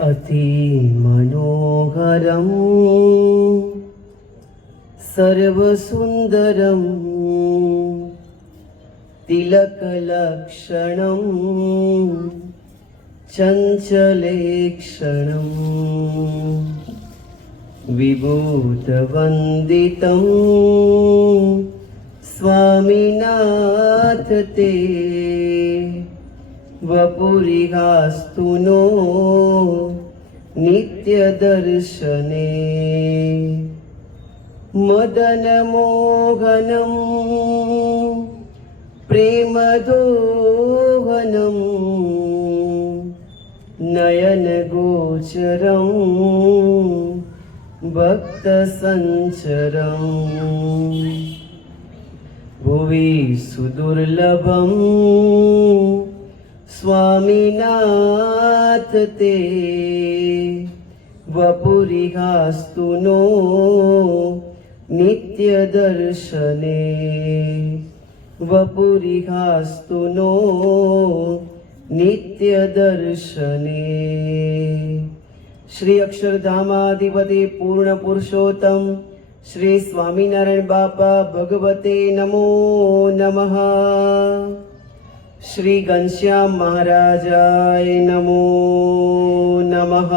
अति मनोहरं सर्वसुन्दरं तिलकलक्षणं चञ्चलेक्षणं विभूतवन्दितं स्वामिनाथ ते वपुरिहास्तु नो नित्यदर्शने मदनमोहनं प्रेमदोहनं नयनगोचरं भक्तसञ्चरम् भुवि सुदुर्लभं स्वामिनाथ ते वपुरिहास्तु नो नित्यदर्शने वपुरिहास्तु नो नित्यदर्शने। श्री अक्षरधामाधिपति पूर्ण पुरुषोत्तम श्री स्वामीनारायण बापा भगवते नमो नमः। श्री घनश्याम महाराजाय नमो नमः।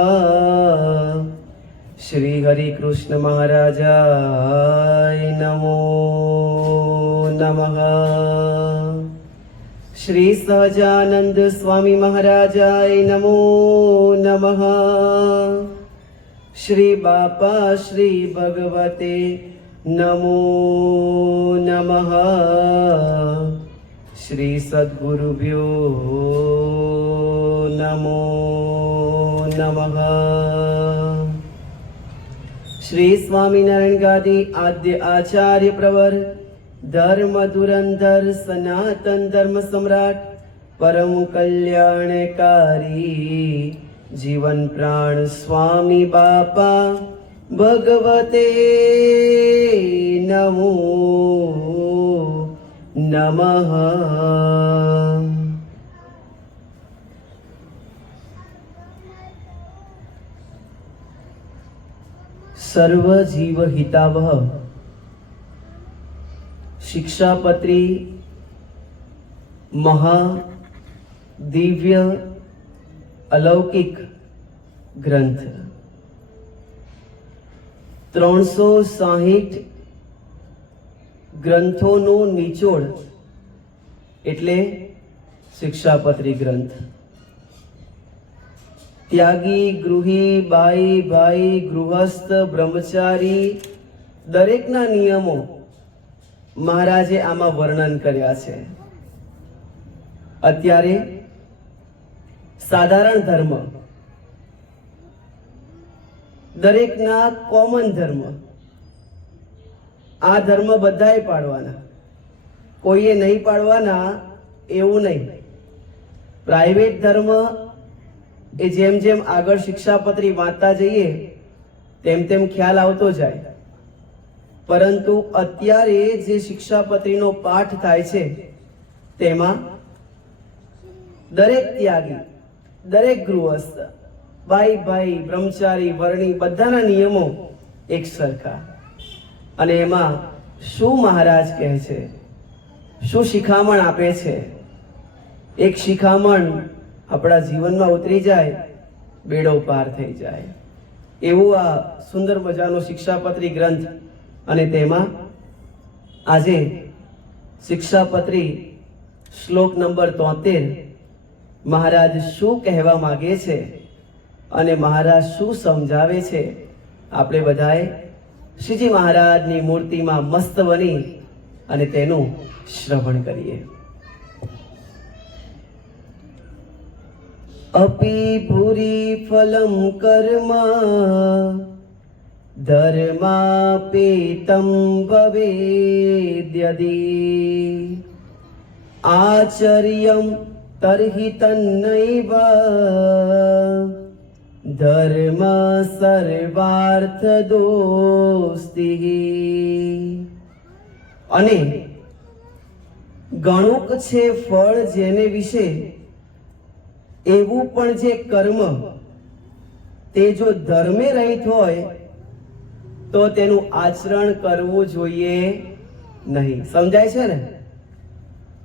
श्री हरि कृष्ण महाराजाय नमो नमः। श्री सहजानंद स्वामी महाराजाय नमो नमः। श्री बापा श्री भगवते नमो नमः। श्री सद्गुरुभ्यो नमो नमः। श्री स्वामीनारायण गादी आद्य आचार्य प्रवर धर्म धुरंधर सनातन धर्म सम्राट परम कल्याणकारी जीवन प्राण स्वामी बापा भगवते नमो नमः। सर्व जीव हितावह शिक्षापत्री महा दिव्य अलौकिक ग्रंथ 360 ગ્રંથોનો નિચોડ એટલે શિક્ષાપત્રી ગ્રંથ। ત્યાગી ગૃહી બાઈ ભાઈ ગૃહસ્થ બ્રહ્મચારી દરેકના નિયમો મહારાજે આમાં વર્ણન કર્યા છે। અત્યારે સાધારણ ધર્મ દરેકના કોમન ધર્મ આ ધર્મ બધાએ પાડવાના, કોઈએ નહીં પાડવાના એવું નહીં। પ્રાઇવેટ ધર્મ એ જેમ જેમ આગળ શિક્ષાપત્રી વાંચતા જઈએ તેમ તેમ ખ્યાલ આવતો જાય, પરંતુ અત્યારે જે શિક્ષાપત્રીનો પાઠ થાય છે તેમાં દરેક ત્યાગી દરેક ગૃહસ્થ ભાઈ ભાઈ બ્રહ્મચારી વર્ણી બધાના નિયમો એક સરખા। અને એમાં શું મહારાજ કહે છે, શું શિખામણ આપે છે, એક શિખામણ આપણા જીવનમાં ઉતરી જાય બેડો પાર થઈ જાય એવું આ સુંદર મજાનો શિક્ષાપત્રી ગ્રંથ। અને તેમાં આજે શિક્ષાપત્રી શ્લોક નંબર 73 મહારાજ શું કહેવા માંગે છે અને મહારાજ શું સમજાવે છે આપણે બધાએ શ્રીજી મહારાજની મૂર્તિમાં મસ્ત બની અને તેનું શ્રવણ કરીએ। अपि भूरि फलं कर्म धर्मापेतं भवेद्यदि आचर्यं तर्हि तन्नैव धर्म सर्वार्थ दोस्तिः। અને ગણુક છે ફળ જેને વિશે એવું પણ જે કર્મ તે જો ધર્મે રહિત હોય તો તેનું આચરણ કરવું જોઈએ નહીં. સમજાય છે ને?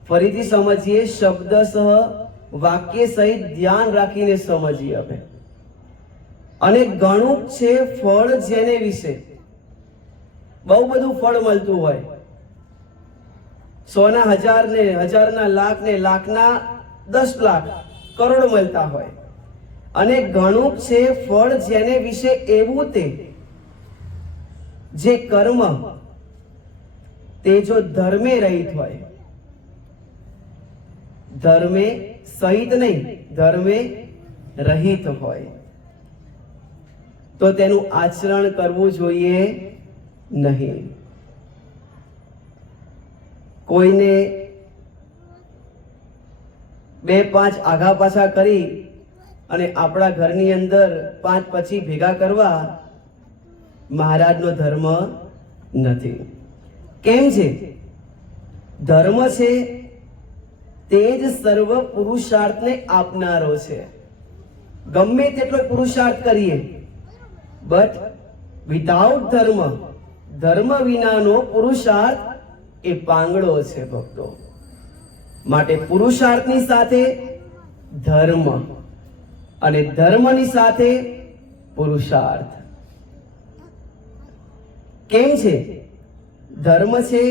ફરીથી સમજીએ, શબ્દસહ વાક્ય સહિત ધ્યાન રાખીને સમજીએ હવે. અને ઘણું છે ફળ જેને વિશે. બહુ બધું ફળ મળતું હોય, 100 ના 1000 ને 1000 ના લાખ ને લાખના 10 લાખ કરોડ મળતા હોય. અને ઘણું છે ફળ જેને વિશે એવું તે જે કર્મ તે જો ધર્મે રહિત હોય, ધર્મે સહિત નહીં, ધર્મે રહિત હોય તો તેનું આચરણ કરવું જોઈએ નહીં. કોઈને 2-5 આઘા પાછા કરી અને આપણા ઘરની અંદર 5 પછી ભેગા કરવા મહારાજનો ધર્મ નથી. કેમ છે? ધર્મ છે તે જ સર્વ પુરુષાર્થને આપનારો છે. ગમે તેટલો પુરુષાર્થ કરીએ, બટ વિધાઉટ ધર્મ, ધર્મ વિનાનો પુરુષાર્થ એ પાંગડો છે ભક્તો. માટે પુરુષાર્થની સાથે ધર્મ અને ધર્મની સાથે પુરુષાર્થ. કેમ છે? ધર્મ છે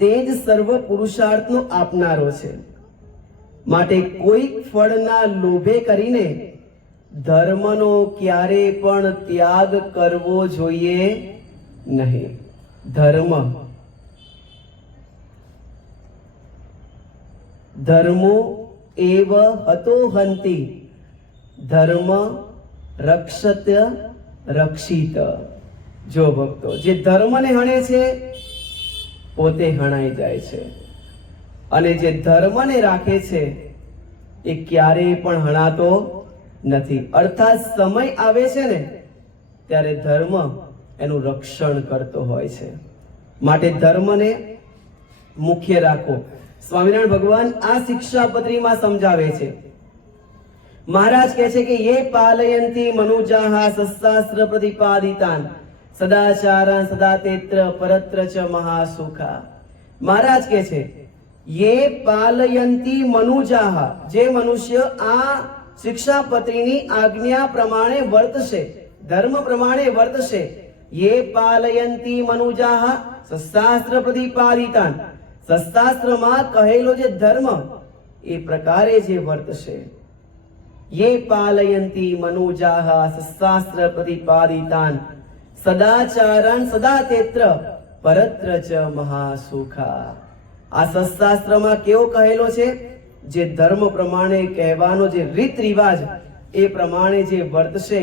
તે જ સર્વ પુરુષાર્થનો આપનારો છે. માટે કોઈ ફળના લોભે કરીને ધર્મનો ક્યારે પણ ત્યાગ કરવો જોઈએ નહીં. ધર્મો એવ હતો હંતિ, ધર્મ રક્ષત્ય રક્ષિત. જો ભક્તો, જે ધર્મને હણે છે પોતે હણાઈ જાય છે, અને જે ધર્મને રાખે છે એ ક્યારેય પણ હણાતો નથી. અર્થાત સમય આવે છે ને ત્યારે ધર્મ એનું રક્ષણ કરતો હોય છે. માટે ધર્મને મુખ્ય રાખો. સ્વામિનારાયણ ભગવાન આ શિક્ષાપત્રીમાં સમજાવે છે. મહારાજ કહે છે કે યે પાલયંતી મનુજાહ સશાસ્ત્ર પ્રતિપાદિતાન સદાચારાન સદાતેત્ર પરત્ર ચ મહાસુખા. મહારાજ કહે છે યે પાલયંતી મનુજાહ, જે મનુષ્ય આ શિક્ષાપત્રીની આજ્ઞા પ્રમાણે વર્તશે, ધર્મ પ્રમાણે વર્તશે. યે પાલયંતી મનુજાહ સશાસ્ત્ર પ્રતિપાદિતાન, શાસ્ત્રમાં કહેલો જે ધર્મ એ પ્રકારે જે વર્તશે. યે પાલયંતી મનુજાહ શાસ્ત્ર પ્રતિપાદિતાન સદાચારાન સદાતેત્ર પરત્ર ચ મહાસુખા. આ શાસ્ત્રમાં કેવો કહેલો છે? જે ધર્મ પ્રમાણે કહેવાનો જે રીત રિવાજ એ પ્રમાણે જે વર્તશે,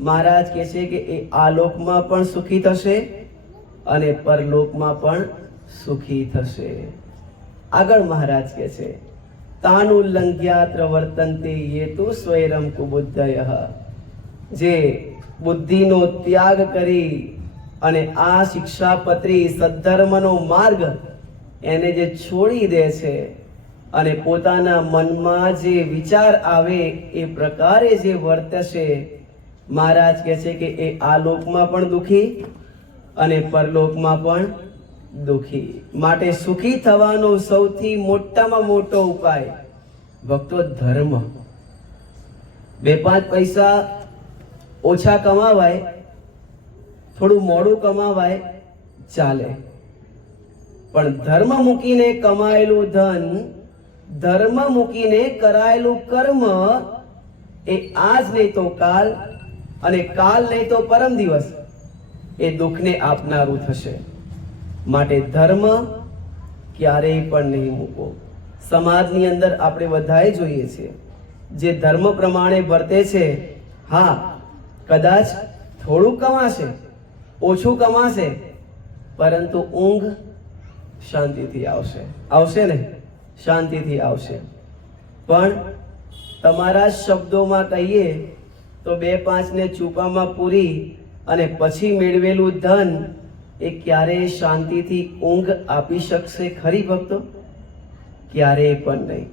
મહારાજ કહે છે કે એ આલોકમાં પણ સુખી થશે અને પરલોકમાં પણ સુખી થશે. આગળ મહારાજ કહે છે તાનુલ્લંઘ્યાત્ર વર્તન્તે યેતુ સ્વૈરમ કુબુદ્ધયઃ. જે બુદ્ધિનો ત્યાગ કરી અને આ શિક્ષાપત્રી સદ્ધર્મનો માર્ગ એને જે છોડી દે છે અને પોતાના મનમાં જે વિચાર આવે એ પ્રકારે જે વર્તશે, મહારાજ કહે છે કે એ આ લોકમાં પણ દુખી અને પરલોકમાં પણ દુખી. માટે સુખી થવાનો સૌથી મોટામાં મોટો ઉપાય ભક્તો ધર્મ. 2-5 પૈસા ઓછા કમાવાય, થોડું મોડું કમાવાય, ચાલે, પણ ધર્મ મૂકીને કમાયેલું ધન, ધર્મ મૂકીને કરાયેલું કર્મ એ આજ નહીં તો કાલ અને કાલ નહીં તો પરમ દિવસ એ દુઃખને આપનારું થશે. માટે ધર્મ ક્યારેય પણ નહીં મૂકો. સમાજની અંદર આપણે બધાએ જોઈએ છીએ જે ધર્મ પ્રમાણે વર્તે છે, હા કદાચ થોડું કમાશે, ઓછું કમાશે, પરંતુ ઊંઘ શાંતિથી આવશે. આવશે ને? શાંતિથી આવશે. પણ તમારા શબ્દોમાં કહીએ તો 2-5 ને ચૂપામાં પૂરી અને પછી મેળવેલું ધન એ ક્યારેય શાંતિથી ઊંઘ આપી શકશે ખરી ભક્તો? ક્યારેય પણ નહીં.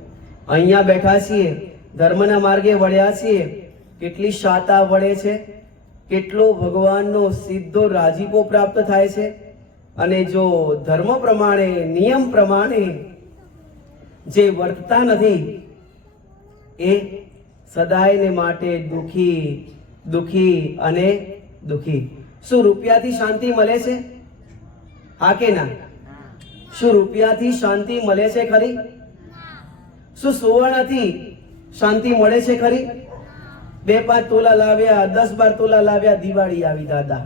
અહીંયા બેઠા છીએ, ધર્મના માર્ગે વળ્યા છીએ, કેટલી શાતા વળે છે, કેટલો ભગવાનનો સીધો રાજીપો પ્રાપ્ત થાય છે. અને જો ધર્મ પ્રમાણે, નિયમ પ્રમાણે જે વર્તતા નથી એ સદાયને માટે દુખી, દુખી અને દુખી. શું રૂપિયાથી શાંતિ મળે છે? હા કે ના? શું રૂપિયાથી શાંતિ મળે છે ખરી? શું સુવર્ણથી શાંતિ મળે છે ખરી? 2-5 તોલા લાવ્યા, 10-12 તોલા લાવ્યા, દિવાળી આવી દાદા,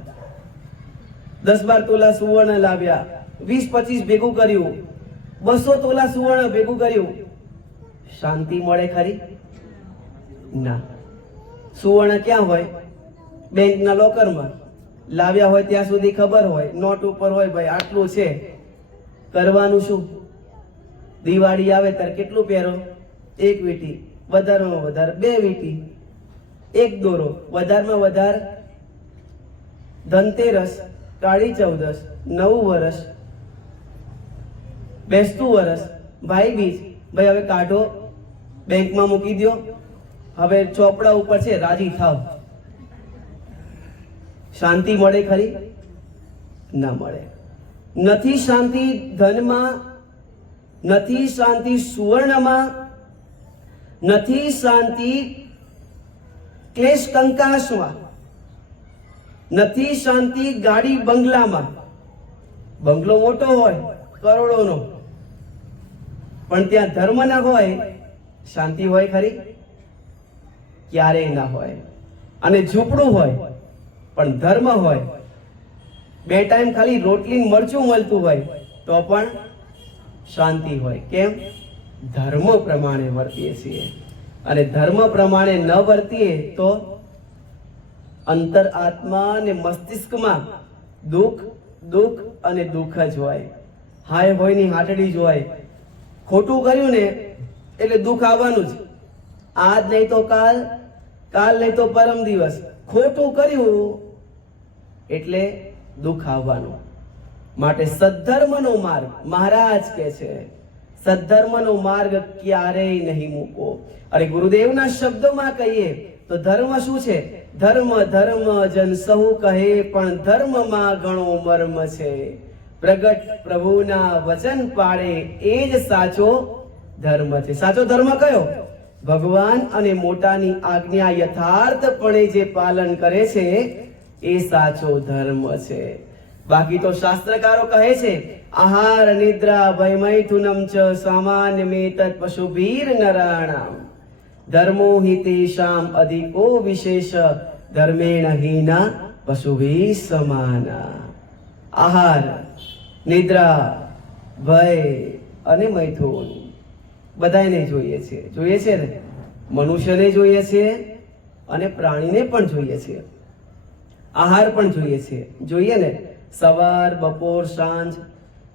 10-12 તોલા સુવર્ણ લાવ્યા, 20-25 ભેગું કર્યું, 200 તોલા સુવર્ણ ભેગું કર્યું, શાંતિ મળે ખરી? ના. સુવર્ણ ક્યાં હોય? બેંકના લોકરમાં લાવ્યા હોય ત્યાં સુધી ખબર હોય, નોટ ઉપર હોય ભાઈ આટલું છે. કરવાનું શું? દિવાળી આવે ત્યારે કેટલું પહેરો? 1 વીંટી, વધારેમાં વધારે 2 વીંટી, 1 દોરો, વધારેમાં વધારે ધનતેરસ, કાળી ચૌદસ, નવું વર્ષ, બેસતું વર્ષ, ભાઈ બીજ. ભાઈ હવે કાઢો, બેંકમાં મૂકી દો, હવે ચોપડા ઉપર છે, રાજી થાવ. શાંતિ મળે ખરી? ના મળે. નથી શાંતિ ધનમાં, નથી શાંતિ સુવર્ણમાં, નથી શાંતિ ક્લેશ કંકાસમાં, નથી શાંતિ ગાડી બંગલામાં. બંગલો મોટો હોય કરોડોનો, પણ ત્યાં ધર્મ ના હોય, શાંતિ હોય ખરી? ક્યારેય ના હોય. અને ઝૂંપડું હોય પણ ધર્મ હોય, 2 ટાઈમ ખાલી રોટલી મરચું મળતું હોય તો પણ શાંતિ હોય. કેમ? ધર્મ પ્રમાણે વર્તીએ છીએ. અને ધર્મ પ્રમાણે ન વર્તીએ તો અંતર આત્મા અને મસ્તિષ્કમાં દુઃખ, દુઃખ અને દુઃખ જ હોય. હાય હોય ની હાટડી જ હોય. ખોટું કર્યું ને એટલે દુઃખ આવવાનું જ. આજ નહીં તો કાલ, કાલ નહીં તો પરમ દિવસ. ખોટું કર્યું એટલે દુઃખ આવવાનું. માટે સદ્ધર્મનો માર્ગ, મહારાજ કહે છે, સદ્ધર્મનો માર્ગ ક્યારેય નહીં મૂકો. અને ગુરુદેવના શબ્દોમાં કહીએ તો ધર્મ શું છે? ધર્મ ધર્મ જન સહુ કહે, પણ ધર્મમાં ઘણો મર્મ છે. પ્રગટ પ્રભુના વચન પાળે એ જ સાચો ધર્મ છે. સાચો ધર્મ કયો? ભગવાન અને મોટાની આજ્ઞા યથાર્થપણે જે પાલન કરે છે એ સાચો ધર્મ છે. બાકી તો શાસ્ત્રકારો કહે છે આહાર નિદ્રા ભયમૈથુનમ ચ સામાન્યમેતત પશુભીર નરાણામ ધર્મો હિ તેષામ અધિકો વિશેષ ધર્મેણ હીના પશુભી સમાના. આહાર, નિદ્રા, ભય અને મૈથુન બધાને જોઈએ છે. જોઈએ છે ને? મનુષ્યને જોઈએ છે અને પ્રાણીને પણ જોઈએ છે. આહાર પણ જોઈએ છે. જોઈએ ને? સવાર, બપોર, સાંજ,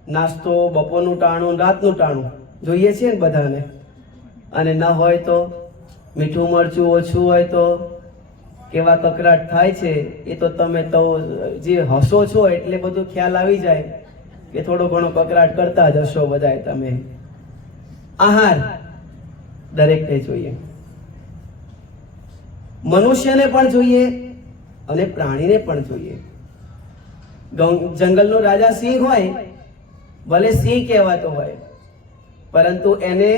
નાસ્તો, બપોરનું ટાણું, રાતનું ટાણું જોઈએ છે ને બધાને. અને ન હોય તો મીઠું મરચું ઓછું હોય તો કેવા કકરાટ થાય છે એ તો તમે તો જે હસો છો એટલે બધું ખ્યાલ આવી જાય કે થોડો ઘણો કકરાટ કરતા જ હશો બધાય તમે. આહાર દરેકને જોઈએ, મનુષ્યને પણ જોઈએ અને પ્રાણીને પણ જોઈએ. જંગલનો રાજા સિંહ હોય, ભલે સિંહ કહેવાતો હોય, પરંતુ એને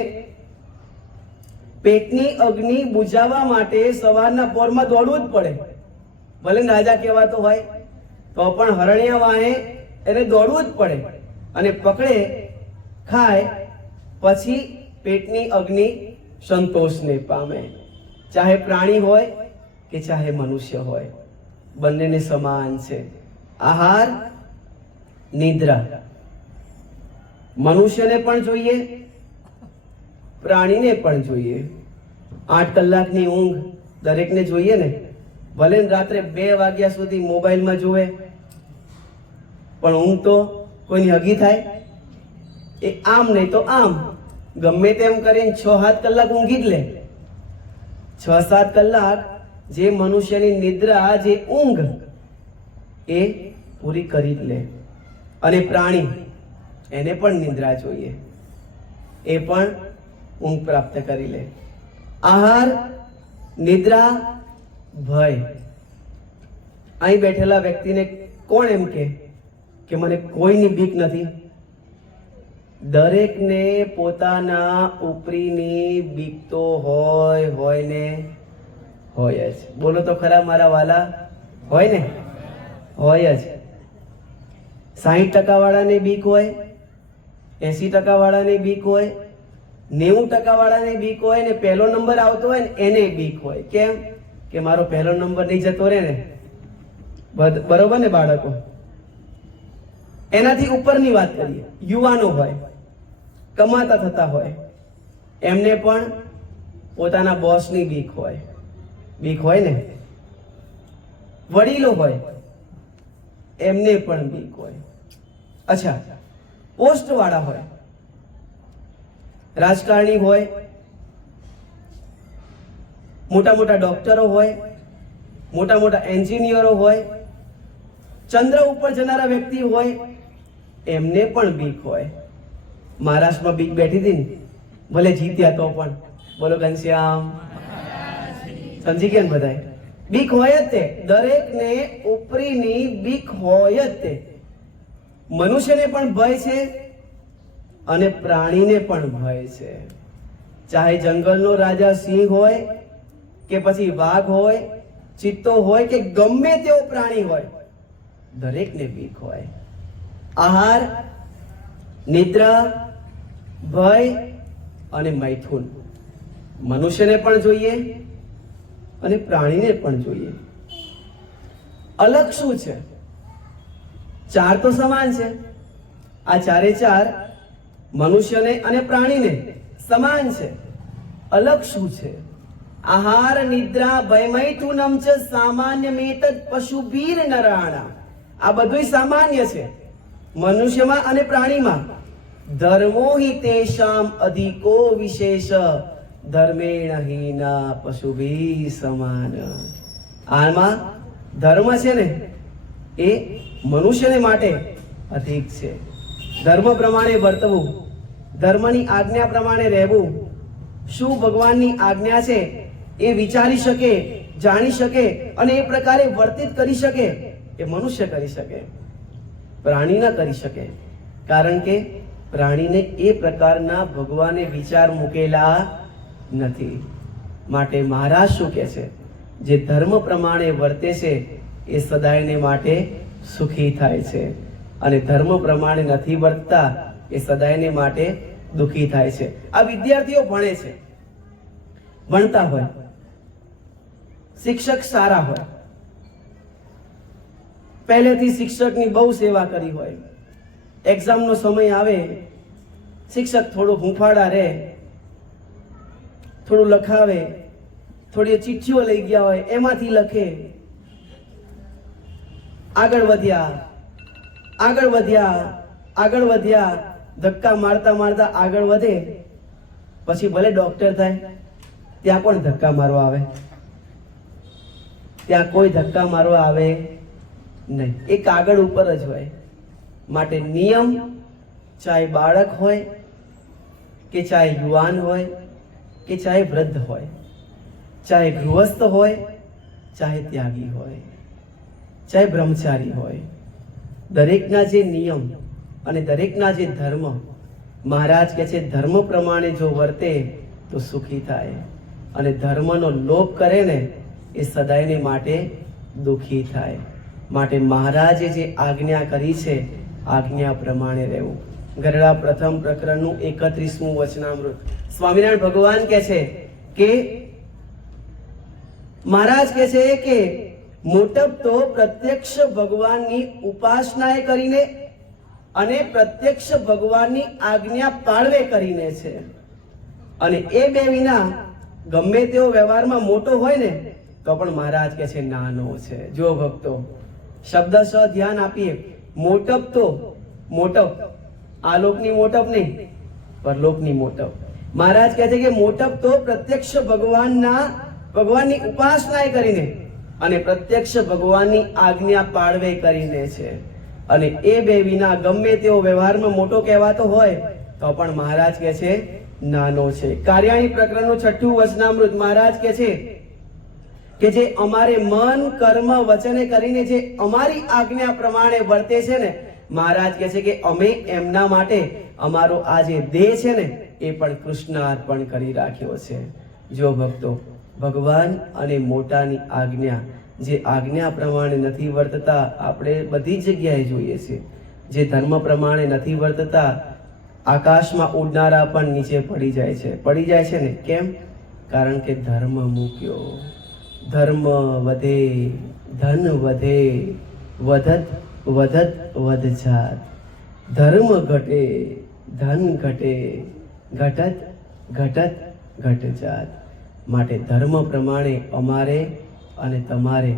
પેટની અગ્નિ બુઝાવવા માટે સવારના પોરમાં દોડવું જ પડે. ભલે રાજા કહેવાતો હોય તો પણ હરણિયા વાહે એને દોડવું જ પડે. અને પકડે, ખાય, પછી પેટની અગ્નિ સંતોષને પામે. ચાહે પ્રાણી હોય કે ચાહે મનુષ્ય હોય, બંનેને સમાન છે. આહાર, નિદ્રા મનુષ્યને પણ જોઈએ, પ્રાણીને પણ જોઈએ. 8 કલાકની ઊંઘ દરેકને જોઈએ ને. ભલે રાત્રે 2 વાગ્યા સુધી મોબાઈલમાં જુએ, પણ ઊંઘ તો કોઈની હગી થાય? એ આમ નહીં તો આમ ગમે તેમ કરીને 6-7 કલાક ઊંઘી જ લે. 6-7 કલાક જે મનુષ્યની નિદ્રા, જે ઊંઘ, એ પૂરી કરી જ લે. અને પ્રાણી, એને પણ નિદ્રા જોઈએ, એ પણ ઊંઘ પ્રાપ્ત કરી લે. આહાર, નિદ્રા ભય. અહીં બેઠેલા વ્યક્તિને કોણ એમ કે મને કોઈની બીક નથી? દરેકને પોતાના ઉપરીની બીક તો હોય ને હોય જ. બોલો તો ખરા મારા વાલા, હોય ને? હોય જ. 60% વાળાને બીક હોય, 80% વાળાને બીક હોય, 90% વાળાને બીક હોય, ને પહેલો નંબર આવતો હોય ને એને બીક હોય. કેમ? કે મારો પહેલો નંબર નહીં જતો રહે ને. બરોબર ને બાળકો? એનાથી ઉપરની વાત કરીએ, યુવાનો હોય, કમાતા થતા હોય, એમને પણ પોતાના બોસની બીક હોય. બીક હોય ને? વડીલો હોય, એમને પણ બીક હોય. અચ્છા, પોસ્ટ વાળા હોય, રાજકારણી હોય, મોટા મોટા ડોક્ટરો હોય, મોટા મોટા એન્જિનિયરો હોય, ચંદ્ર ઉપર જનારા વ્યક્તિ હોય, એમને પણ બીક હોય. મહારાષ્ટ્રમાં બીક બેઠી હતી ને, ભલે જીત્યા તો પણ. બોલો ઘનશ્યામ. સમજી ગયા ને બધાય? બીક હોય જ તે. દરેકને ઉપરીની બીક હોય જ તે. મનુષ્યને પણ ભય છે અને પ્રાણીને પણ ભય છે. ચાહે જંગલનો રાજા સિંહ હોય કે પછી વાઘ હોય, ચિત્તો હોય કે ગમે તેવો પ્રાણી હોય, દરેકને બીક હોય. આહાર, નિદ્રા, ભય અને મૈથુન મનુષ્યને પણ જોઈએ અને પ્રાણીને પણ જોઈએ. અલગ શું છે? ચાર તો સમાન છે. આ ચારે ચાર મનુષ્યને અને પ્રાણીને સમાન છે. અલગ શું છે? આહાર, નિદ્રા, ભય, મૈથુનમ ચ સામાન્યમેતદ પશુભીર નરાણા. આ બધું સામાન્ય છે મનુષ્યમાં અને પ્રાણીમાં. ધર્મો હિ તેષામ અધિકો વિશેષ ધર્મેણ હીના પશુભી સમાન. આમાં ધર્મ છે ને એ મનુષ્યને માટે અધિક છે. ધર્મ પ્રમાણે વર્તવું, ધર્મની આજ્ઞા પ્રમાણે રહેવું, શું ભગવાનની આજ્ઞા છે એ વિચારી શકે, જાણી શકે અને એ પ્રકારે વર્તિત કરી શકે, એ મનુષ્ય કરી શકે, પ્રાણી ન કરી શકે. કારણ કે પ્રાણીને એ પ્રકારના ભગવાને વિચાર મૂકેલા નથી. માટે મહારાજ શું કહે છે? જે ધર્મ પ્રમાણે વર્તે છે એ સદાયને માટે સુખી થાય છે, અને ધર્મ પ્રમાણે નથી વર્તતા એ સદાયને માટે દુઃખી થાય છે. આ વિદ્યાર્થીઓ ભણે છે, ભણતા હોય, શિક્ષક સારા હોય, પહેલેથી શિક્ષકની બહુ સેવા કરી હોય, એક્ઝામનો સમય આવે, શિક્ષક થોડું હૂંફાડા રહે, થોડું લખાવે, થોડી ચિઠ્ઠીઓ લઈ ગયા હોય એમાંથી લખે, આગળ વધ્યા, આગળ વધ્યા, આગળ વધ્યા, ધક્કા મારતા મારતા આગળ વધે, પછી ભલે ડોક્ટર થાય, ત્યાં પણ ધક્કા મારવા આવે? ત્યાં કોઈ ધક્કા મારવા આવે નહીં. એ કાગળ ઉપર જ હોય. માટે નિયમ, ચાહે બાળક હોય કે ચાહે યુવાન હોય કે ચાહે વૃદ્ધ હોય, ચાહે ગૃહસ્થ હોય, ચાહે ત્યાગી હોય, ચાહે બ્રહ્મચારી હોય, દરેકના જે નિયમ અને દરેકના જે ધર્મ, મહારાજ કહે છે ધર્મ પ્રમાણે જો વર્તે તો સુખી થાય, અને ધર્મનો લોપ કરે ને એ સદાયને માટે દુઃખી થાય. માટે મહારાજે જે આજ્ઞા કરી છે, આજ્ઞા પ્રમાણે રહેવું. ગરડા પ્રથમ પ્રકરણનું 31મું વચનામૃત. સ્વામિનારાયણ ભગવાન કહે છે કે મહારાજ કહે છે કે મોટપ તો પ્રત્યક્ષ ભગવાનની ઉપાસનાએ કરીને અને પ્રત્યક્ષ ભગવાનની આજ્ઞા પાળવે કરીને છે. અને એ બે વિના ગમે તેવો વ્યવહારમાં મોટો હોય ને તો પણ મહારાજ કહે છે નાનો છે. જો ભક્તો શબ્દશ ધ્યાન આપીએ, મોટપ તો મોટપ, આલોકની મોટપ નહીં, પરલોકની મોટપ. મહારાજ કહે છે કે મોટપ તો પ્રત્યક્ષ ભગવાનની ઉપાસના કરીને અને પ્રત્યક્ષ ભગવાનની આજ્ઞા પાળવે કરીને છે. અને એ બે વિના ગમે તેવો વ્યવહારમાં મોટો કહેવાતો હોય તો પણ મહારાજ કહે છે નાનો છે. કાર્યાણી પ્રકરણનું 6મું વચનામૃત. મહારાજ કહે છે કે જે અમારે મન કર્મ વચને કરીને જે અમારી આજ્ઞા પ્રમાણે વર્તે છે ને, મહારાજ કહે છે કે અમે એમના માટે અમારો આ જે દેહ છે ને એ પણ કૃષ્ણ અર્પણ કરી રાખ્યો છે. જો ભક્તો, ભગવાન અને મોટાની આજ્ઞા, જે આજ્ઞા પ્રમાણે નથી વર્તતા આપણે બધી જગ્યાએ જોઈએ છીએ. જે ધર્મ પ્રમાણે નથી વર્તતા, આકાશમાં ઉડનારા પણ નીચે પડી જાય છે ને. કેમ? કારણ કે ધર્મ મૂક્યો. ધર્મ વધે, ધન વધે, વધત વધત વધજાત. ધર્મ ઘટે, ધન ઘટે, ઘટત ઘટત ઘટજાત. માટે ધર્મ પ્રમાણે અમારે અને તમારે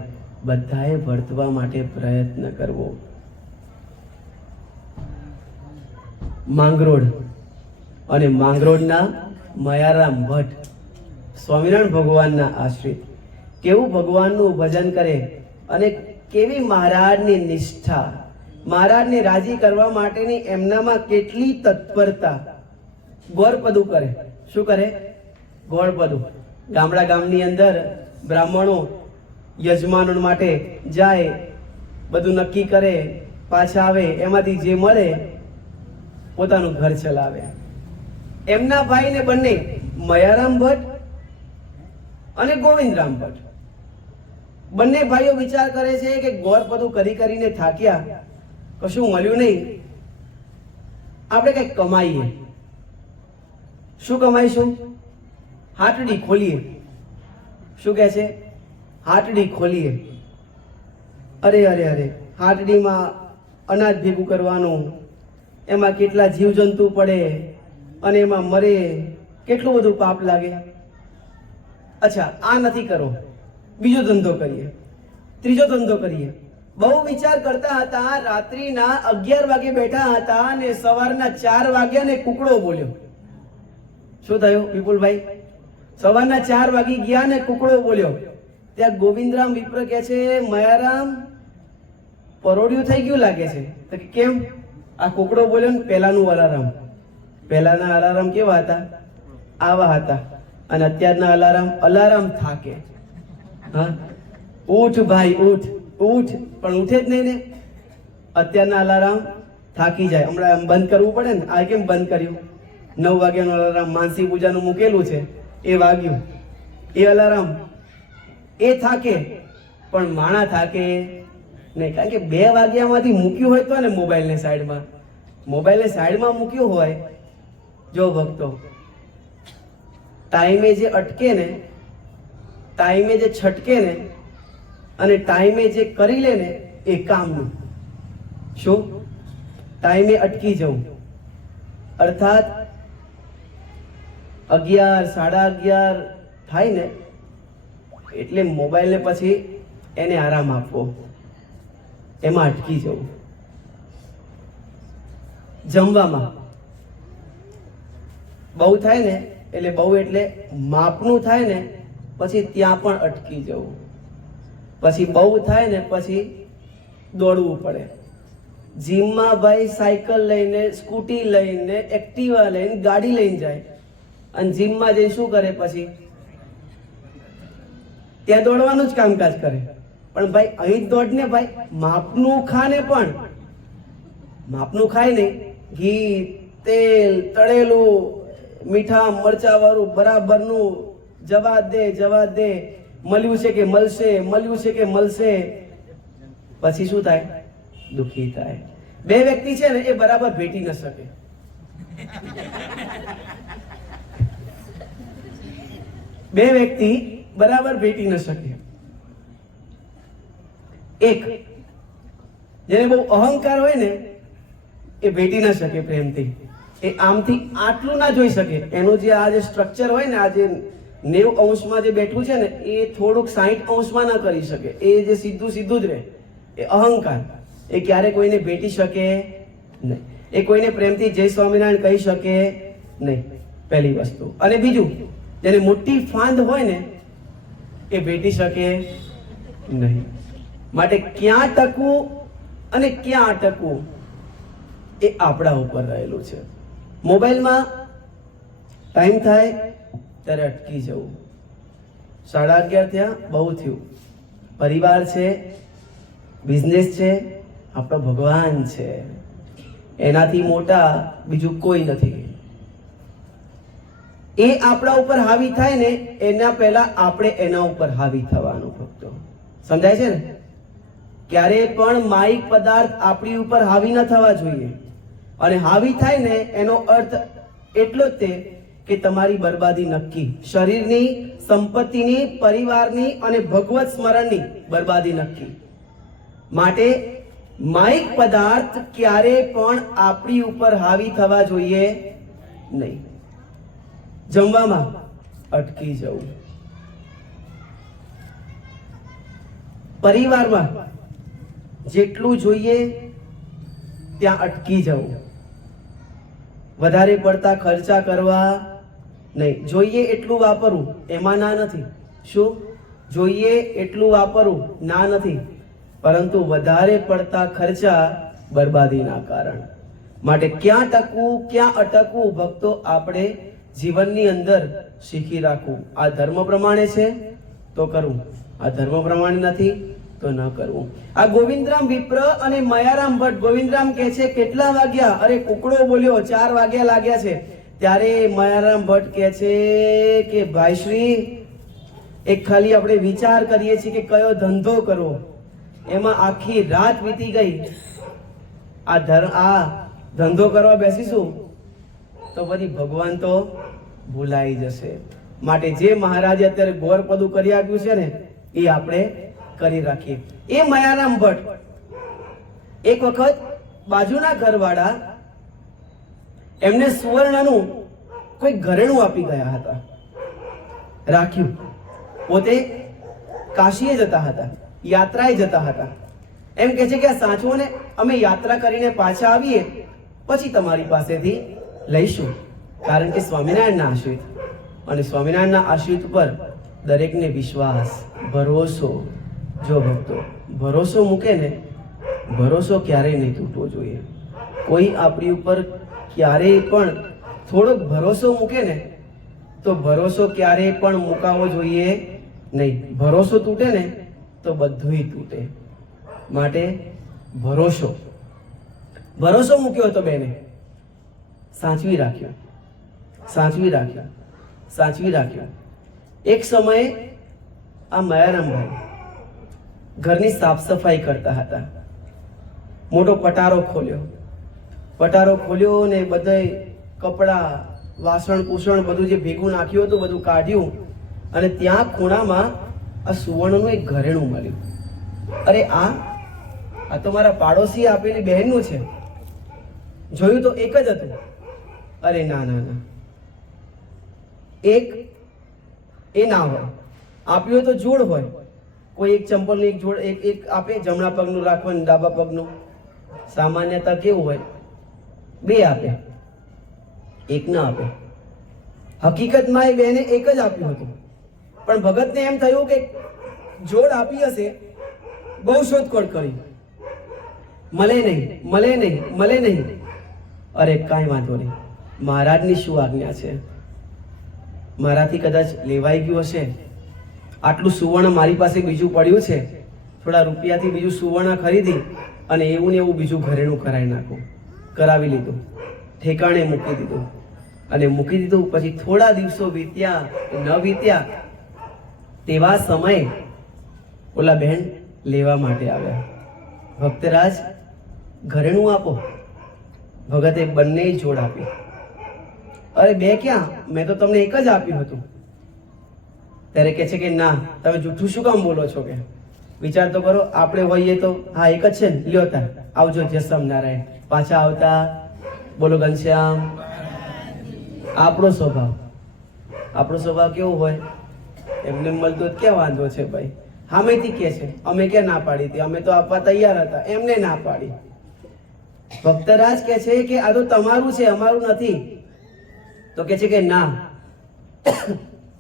બધાએ વર્તવા માટે પ્રયત્ન કરવો. માંગરોળ અને માંગરોળના મયારામ ભટ્ટ સ્વામિનારાયણ ભગવાનના આશ્રિત કેવું ભગવાનનું ભજન કરે અને કેવી મહારાજની નિષ્ઠા, મહારાજને રાજી કરવા માટેની એમનામાં કેટલી તત્પરતા. ગોળપદું કરે. શું કરે? ગોળપદું. ગામડા ગામની અંદર બ્રાહ્મણો યજમાનો માટે જાય, બધું નક્કી કરે, પાછા આવે, એમાંથી જે મળે પોતાનું ઘર ચલાવે. એમના ભાઈને બંને મયારામ ભટ્ટ અને ગોવિંદરામ ભટ્ટ બંને ભાઈઓ વિચાર કરે છે કે ગોળપદું કરી કરીને થાક્યા, કશું મળ્યું નહીં, આપણે કંઈક કમાઈએ. શું કમાઈશું? હાટડી ખોલીએ. શું કહે છે? હાટડી ખોલીએ. અરે અરે અરે, હાટડીમાં અનાજ ભેગું કરવાનું, એમાં કેટલા જીવજંતુ પડે અને એમાં મરે, કેટલું બધું પાપ લાગે. અચ્છા, આ નથી કરો, બીજો ધંધો કરીએ, ત્રીજો ધંધો કરીએ. બહુ વિચાર કરતા હતા. રાત્રિના 11 વાગે બેઠા હતા અને સવારના 4 વાગ્યા ને કુકડો બોલ્યો. શું થયું વિપુલભાઈ? સવારના 4 વાગી ગયા ને કુકડો બોલ્યો. ત્યાં ગોવિંદરામ વિપ્ર કહે છે, મયારામ પરોડિયું થઈ ગયું લાગે છે. તો કે કેમ? આ કુકડો બોલ્યો ને પહેલાનું અલાર્મ. પહેલાના અલાર્મ કેવા હતા? આવા હતા. અને અત્યારના અલાર્મ થાકે. હા, ઉઠ ભાઈ ઉઠ ઉઠ, પણ ઉઠે જ નહીં ને. અત્યારના અલાર્મ થાકી જાય. હમણાં બંધ કરવું પડે ને. આ કેમ બંધ કર્યું? 9 વાગ્યાનું અલાર્મ માનસી પૂજાનું મૂકેલું છે, એ વાગ્યું. એ અલાર્મ એ થાકે, પણ માણા થાકે નહીં. કારણ કે 2 વાગ્યામાંથી મૂક્યું હોય તો ને મોબાઈલને સાઈડમાં મૂક્યું હોય. જો ભક્તો, ટાઈમે જે અટકે ને, ટાઈમે જે છટકે ને અને ટાઈમે જે કરી લે ને એ કામનું. શું? ટાઈમે અટકી જવું અર્થાત 11, 11:30 થાય ને એટલે મોબાઈલને પછી એને આરામ આપવો, એમાં અટકી જવું. જમવામાં બહુ થાય ને એટલે બહુ એટલે માપનું થાય ને પછી ત્યાં પણ અટકી જવું. પછી બહુ થાય ને પછી દોડવું પડે. જીમમાં ભાઈ સાયકલ લઈને, સ્કૂટી લઈને, એક્ટિવા લઈને, ગાડી લઈને જાય અને જીમમાં જઈને શું કરે? પછી ત્યાં દોડવાનું જ કામકાજ કરે. પણ ભાઈ અહીં જ દોડ ને ભાઈ, માપનું ખાને પણ માપનું ખાય નહીં. ઘી, તેલ, તળેલું, મીઠા મરચા વાળું બરાબરનું. જવા દે, મળ્યું છે કે મળશે, મળ્યું છે કે મળશે. પછી શું થાય? દુખી થાય. 2 વ્યક્તિ છે ને એ બરાબર ભેટી ન શકે. બે વ્યક્તિ બરાબર ભેટી ન શકે. એક જેને બહુ અહંકાર હોય ને એ ભેટી ન શકે પ્રેમથી. એ આમથી આટલું ના જોઈ શકે. એનું જે આ જે સ્ટ્રક્ચર હોય ને, આ જે 90 અંશમાં જે બેઠું છે ને એ થોડુંક 60 અંશમાં ના કરી શકે. એ જે સીધું જ રહે, એ અહંકાર. એ ક્યારે કોઈને ભેટી શકે નહીં. એ કોઈને પ્રેમથી જય સ્વામિનારાયણ કહી શકે નહીં, પહેલી વસ્તુ. અને બીજું, જેને મોટી ફાંદ હોય ને એ ભેટી શકે નહીં. માટે ક્યાં ટકવું અને ક્યાં અટકવું એ આપણા ઉપર રહેલું છે. મોબાઈલમાં ટાઈમ થાય ત્યારે અટકી જવું, 11:30 થયા, બહુ થયું. પરિવાર છે, બિઝનેસ છે, આપણો ભગવાન છે, એનાથી મોટા બીજું કોઈ નથી. એ આપણા ઉપર હાવી થાય ને એના પહેલા આપણે એના ઉપર હાવી થવાનું. ભક્તો સમજાય છે ને? ક્યારે પણ માયિક પદાર્થ આપણી ઉપર હાવી ન થવા જોઈએ. અને હાવી થાય ને એનો અર્થ એટલો જ તે કે તમારી બરબાદી નક્કી. શરીરની, સંપત્તિની, પરિવારની અને ભગવત સ્મરણની બરબાદી નક્કી. માટે માયિક પદાર્થ ક્યારે પણ આપણી ઉપર હાવી થવા જોઈએ નહીં. જમવામાં અટકી જવું, પરિવારમાં જેટલું જોઈએ ત્યાં અટકી જવું, વધારે પડતા ખર્ચા કરવા નહીં. જોઈએ એટલું વાપરવું, એમાં ના નથી. શું જોઈએ એટલું વાપરવું ના નથી, પરંતુ વધારે પડતા ખર્ચા બરબાદીના કારણ. માટે ક્યાં ટકવું, ક્યાં અટકવું, ભક્તો આપણે જીવનની અંદર શીખી રાખવું. આ ધર્મ પ્રમાણે છે તો કરવું, આ ધર્મ પ્રમાણે નથી તો ન કરવું. આ ગોવિંદરામ વિપ્ર અને મયારામ ભટ્ટ. ગોવિંદરામ કહે છે કેટલા વાગ્યા? અરે કુકડો બોલ્યો 4 વાગ્યા લાગ્યા છે. ત્યારે મયારામ ભટ્ટ કહે છે કે ભાઈ શ્રી, એક ખાલી આપણે વિચાર કરીએ છીએ કે કયો ધંધો કરવો, એમાં આખી રાત વીતી ગઈ. આ ધંધો કરવા બેસીશું તો પછી ભગવાન તો ભૂલાઈ જશે. માટે જે મહારાજે અત્યારે ગોર પદું કરી આપ્યું છે ને એ આપણે કરી રાખીએ. એ મયારામ ભટ્ટ એક વખત બાજુના ઘરવાળા એમને સુવર્ણનું કોઈ ઘરેણું આપી ગયા હતા, રાખ્યું. પોતે કાશીએ જતા હતા, યાત્રાએ જતા હતા. એમ કે છે કે આ સાચવો ને, અમે યાત્રા કરીને પાછા આવીએ પછી તમારી પાસેથી લઈશું. કારણ કે સ્વામિનારાયણના આશ્રિત, અને સ્વામિનારાયણના આશ્રિત ઉપર દરેકને વિશ્વાસ, ભરોસો. જો ભક્તો ભરોસો મૂકે ને, ભરોસો ક્યારેય નહીં તૂટવો જોઈએ. કોઈ આપણી ઉપર ક્યારેય પણ થોડોક ભરોસો મૂકે ને તો ભરોસો ક્યારેય પણ મુકાવવો જોઈએ નહીં. ભરોસો તૂટે ને તો બધુંય તૂટે. માટે ભરોસો મૂક્યો હતો બેને, સાચવી રાખ્યો, સાચવી રાખ્યો, સાચવી રાખ્યો. એક સમયે આ મયારામભાઈ ઘરની સાફ સફાઈ કરતા હતા. મોટો પટારો ખોલ્યો ને બધાય કપડા, વાસણ કુસણ બધું જે ભેગું નાખ્યું હતું બધું કાઢ્યું, અને ત્યાં ખૂણામાં આ સુવર્ણનું એક ઘરેણું મળ્યું. અરે આ તો મારા પાડોશીએ આપેલી બહેનનું છે. જોયું તો એક જ હતું. અરે ના ના ના, એક એ ના હોય, આપ્યું હોય તો જોડ હોય. કોઈ એક ચંપલનું એક જોડ એક આપે, જમણા પગનું રાખવાનું, ડાબા પગનું. સામાન્યતા કેવું હોય, 2 આપે, એક ના આપે. હકીકતમાં એ બેને એક જ આપ્યું હતું, પણ ભગતને એમ થયું કે જોડ આપી હશે. બહુ શોધખોળ કરી, મળે નહીં. અરે કાંઈ વાંધો નહીં, મહારાજની શું આજ્ઞા છે, મારાથી કદાચ લેવાઈ ગયું હશે. આટલું સુવર્ણ મારી પાસે બીજું પડ્યું છે, થોડા રૂપિયાથી બીજું સુવર્ણ ખરીદી અને એવું ને એવું બીજું ઘરેણું કરાવી નાખું. કરાવી લીધું, ઠેકાણે મૂકી દીધું. અને મૂકી દીધું પછી થોડા દિવસો વીત્યા ન વીત્યા તેવા સમયે ઓલા બહેન લેવા માટે આવ્યા. ભક્તરાજ ઘરેણું આપો. ભગતે બંને જોડ આપી. અરે 2 ક્યાં, મેં તો તમને એક જ આપ્યું હતું. ત્યારે કહે છે કે ના, તમે જૂઠું શું કામ બોલો છો? કે વિચાર તો કરો, આપણે હોઈએ તો હા એક જ છે ને, લ્યો તાર આવજો જસમ નારાયણ. પાછા આવતા બોલો ઘનશ્યામ. આપણો સ્વભાવ કેવો હોય? એમને મળતો ક્યાં વાંધો છે ભાઈ? સામેથી કે છે, અમે ક્યાં ના પાડી હતી, અમે તો આપવા તૈયાર હતા, એમને ના પાડી. ભક્તરાજ કહે છે કે આ તો તમારું છે, અમારું નથી. તો કહે છે કે ના.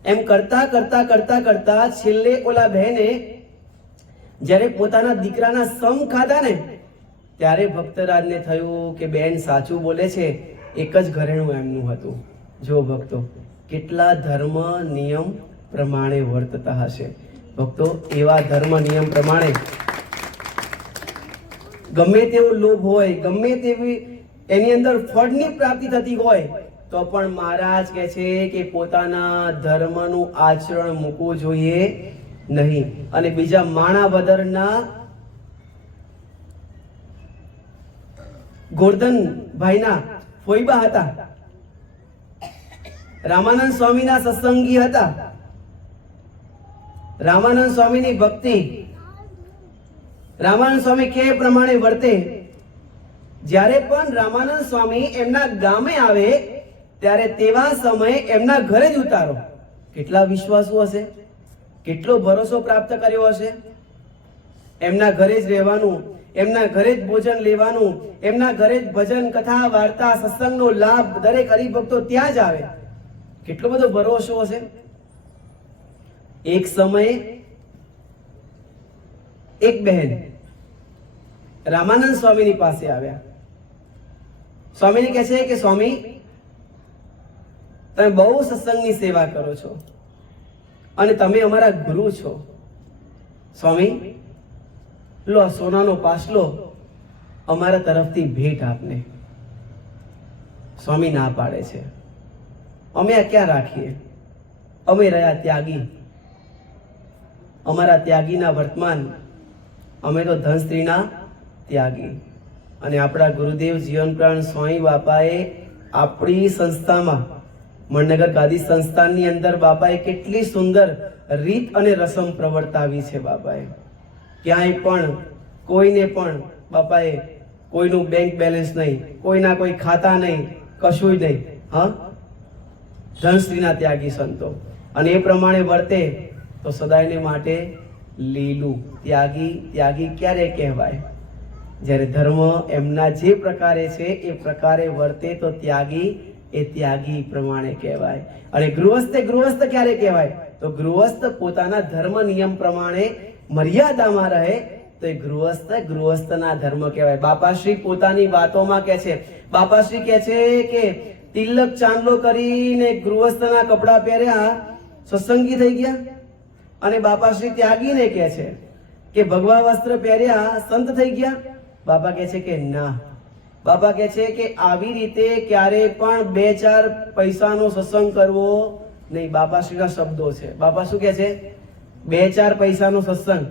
એમ કરતા છેલ્લે ઓલા બહેને જ્યારે પોતાના દીકરાના સમ ખાધા ને ત્યારે ભક્તરાજને થયું કે બેન સાચું બોલે છે, એક જ ઘરેણું એમનું હતું. જો ભક્તો કેટલા ધર્મ નિયમ પ્રમાણે વર્તતા હશે. ભક્તો, એવા ધર્મ નિયમ પ્રમાણે ગમે તેવો લોભ હોય, ગમે તેવી એની અંદર ફળની પ્રાપ્તિ થતી હોય, તો પણ મહારાજ કહે છે કે પોતાના ધર્મનું આચરણ મૂકવું જોઈએ નહીં. અને બીજા માણાવદરના ગોરધનભાઈના ફોઈબા હતા, રામાનંદ સ્વામીના સત્સંગી હતા. રામાનંદ સ્વામીની ભક્તિ, રામાનંદ સ્વામી કે પ્રમાણે વર્તે. જ્યારે પણ રામાનંદ સ્વામી એમના ગામે આવે ત્યારે તેવા સમયે એમના ઘરે જ ઉતારો. કેટલા વિશ્વાસુ હશે, કેટલો ભરોસો પ્રાપ્ત કર્યો હશે. એમના ઘરે જ રહેવાનું, એમના ઘરે જ ભોજન લેવાનું, એમના ઘરે જ ભજન, કથા, વાર્તા, સત્સંગનો લાભ દરેક હરિભક્તો ત્યાં જ આવે. કેટલો બધો ભરોસો હશે. એક સમયે એક બહેન રામાનંદ સ્વામીની પાસે આવ્યા. સ્વામીને કહે છે કે સ્વામી, તમે બહુ સત્સંગની સેવા કરો છો અને તમે અમારા ગુરુ છો. સ્વામી, લો આ સોનાનો પાસલો અમારા તરફથી ભેટ આપને. સ્વામી ના પાડે છે. અમે આ ક્યાં રાખીએ? અમે રહ્યા ત્યાગી. અમારા ત્યાગીના વર્તમાન, અમે તો ધન સ્ત્રીના ત્યાગી. અને આપણા ગુરુદેવ જીવનપ્રાણ સ્વામી બાપાએ આપણી સંસ્થામાં, મણનગર ગાદી સંસ્થાનની અંદર બાપાએ કેટલી સુંદર રીત અને રસમ પ્રવર્તાવી છે. બાપાએ ક્યાંય પણ કોઈને પણ બાપાએ કોઈનું બેંક બેલેન્સ નહીં, કોઈના કોઈ ખાતા નહીં, કશું નહીં. હા, ધનશ્રીના ત્યાગી સંતો. અને એ પ્રમાણે વર્તે તો સદાયને માટે લીલું. ત્યાગી ત્યાગી ક્યારે કહેવાય? જ્યારે ધર્મ એમના જે પ્રકારે છે એ પ્રકારે વર્તે તો ત્યાગી એ ત્યાગી પ્રમાણે કહેવાય. અને ગૃહસ્થ ક્યારે કહેવાય? તો ગૃહસ્થ પોતાના ધર્મ નિયમ પ્રમાણે મર્યાદામાં રહે તો એ ગૃહસ્થના ધર્મ કહેવાય. બાપાશ્રી પોતાની વાતોમાં કહે છે, બાપાશ્રી કહે છે કે તિલક ચાંદલો કરીને ગૃહસ્થના કપડા પહેર્યા, સત્સંગી થઈ ગયા. અને બાપાશ્રી ત્યાગીને કહે છે કે ભગવા વસ્ત્ર પહેર્યા, સંત થઈ ગયા. બાપા કહે છે કે ના. બાપા કહે છે કે આવી રીતે ક્યારે પણ 2-4 પૈસાનો સત્સંગ કરવો નહીં. બાપાશ્રીના શબ્દો છે. બાપા શું કહે છે? 2-4 પૈસાનો સત્સંગ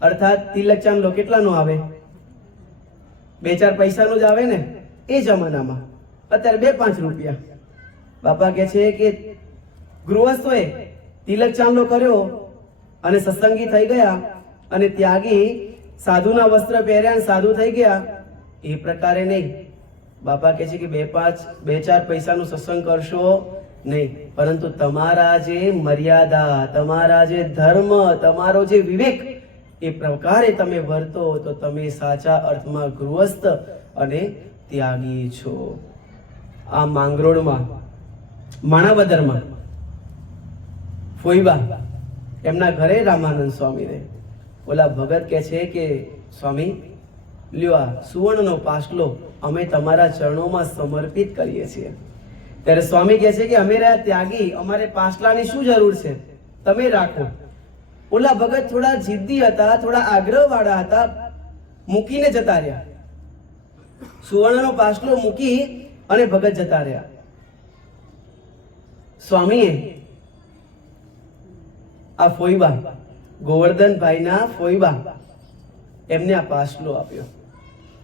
અર્થાત તિલક ચાંદલો કેટલાનો આવે? 2-4 પૈસાનો જ આવે ને એ જમાનામાં. અત્યારે 2-5 રૂપિયા. બાપા કહે છે કે ગૃહસ્થોએ તિલક ચાંદલો કર્યો અને સત્સંગી થઈ ગયા, અને ત્યાગી સાધુના વસ્ત્ર પહેર્યા અને સાધુ થઈ ગયા. એ પ્રકારે નહીં. બાપા કહે છે કે 2-4 પૈસાનો સત્સંગ કરશો નહીં, પરંતુ તમારા જે મર્યાદા, તમારા જે ધર્મ, તમારો જે વિવેક, એ પ્રકારે તમે વર્તો તો તમે સાચા અર્થમાં ગૃહસ્થ અને ત્યાગી છો. આ માંગરોળમાં, માણાવદરમાં ફોઈબા એમના ઘરે રામાનંદ સ્વામીને ઓલા ભગત કહે છે કે સ્વામી, લ્યો આ સુવર્ણનો પાસલો અમે તમારા ચરણોમાં સમર્પિત કરીએ છીએ. ત્યારે સ્વામી કહે છે કે અમે રહ્યા ત્યાગી, અમારે પાસલાની શું જરૂર છે, તમે રાખો. ઓલા ભગત થોડા જિદ્દી હતા, થોડા આગ્રહવાળા હતા, મૂકીને જતા રહ્યા. સુવર્ણનો પાસલો મૂકી અને ભગત જતા રહ્યા. સ્વામીએ આ ફોઈબા, ગોવર્ધનભાઈના ફોઈબા, એમને આ પાસલો આપ્યો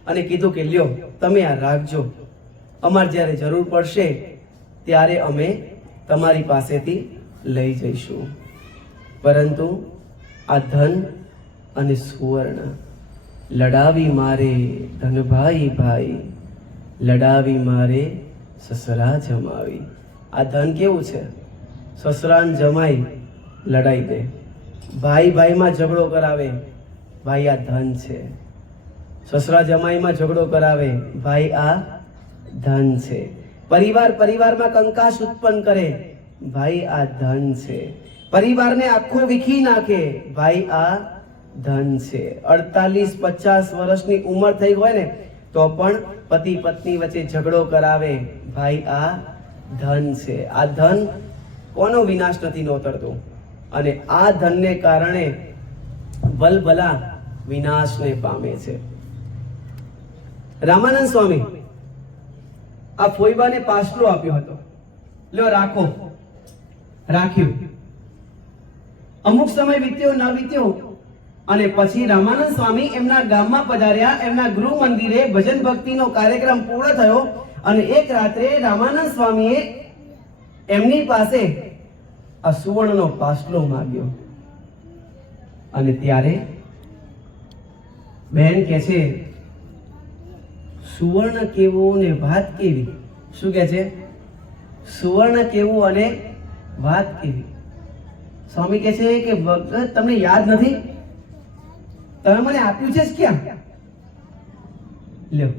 અને કીધું કે લ્યો તમે આ રાખજો, અમારે જ્યારે જરૂર પડશે ત્યારે અમે તમારી પાસેથી લઈ જઈશું. પરંતુ આ ધન અને સુવર્ણ લડાવી મારે ધનભાઈ ભાઈ, લડાવી મારે સસરા જમાવી. આ ધન કેવું છે? સસરાન જમાઈ લડાઈ દે, ભાઈ ભાઈમાં ઝઘડો કરાવે, ભાઈ આ ધન છે. સસરા જમાઈમાં ઝઘડો કરાવે, ભાઈ આ ધન છે. પરિવારમાં કંકાસ ઉત્પન્ન કરે, ભાઈ આ ધન છે. પરિવારને આખો વિખી નાખે, ભાઈ આ ધન છે. 48-50 વર્ષની ઉંમર થઈ હોય ને તો પણ પતિ પત્ની વચ્ચે ઝઘડો કરાવે, ભાઈ આ ધન છે. આ ધન કોનો વિનાશ નથી નોતરતો? અને આ ધનને કારણે ભલભલા વિનાશને પામે છે. રામાનંદ સ્વામી આ ફોઈબાને પાસલો આપ્યો હતો, લ્યો રાખો. રાખ્યું. અમુક સમય વીત્યો ન વીત્યો અને પછી રામાનંદ સ્વામી એમના ગામમાં પધાર્યા. એમના ગૃહ મંદિરે ભજન ભક્તિનો કાર્યક્રમ પૂર્ણ થયો અને એક રાત્રે રામાનંદ સ્વામીએ એમની પાસે આ સુવર્ણનો પાસલો માંગ્યો. અને ત્યારે બહેન કહે છે, સુવર્ણ કેવું ને વાત કેવી. શું કહે છે? સુવર્ણ કેવું અને વાત કેવી. સ્વામી કહે છે કે ભગત તમને યાદ નથી? તમે મને આપ્યું છે ક્યાં? લ્યો,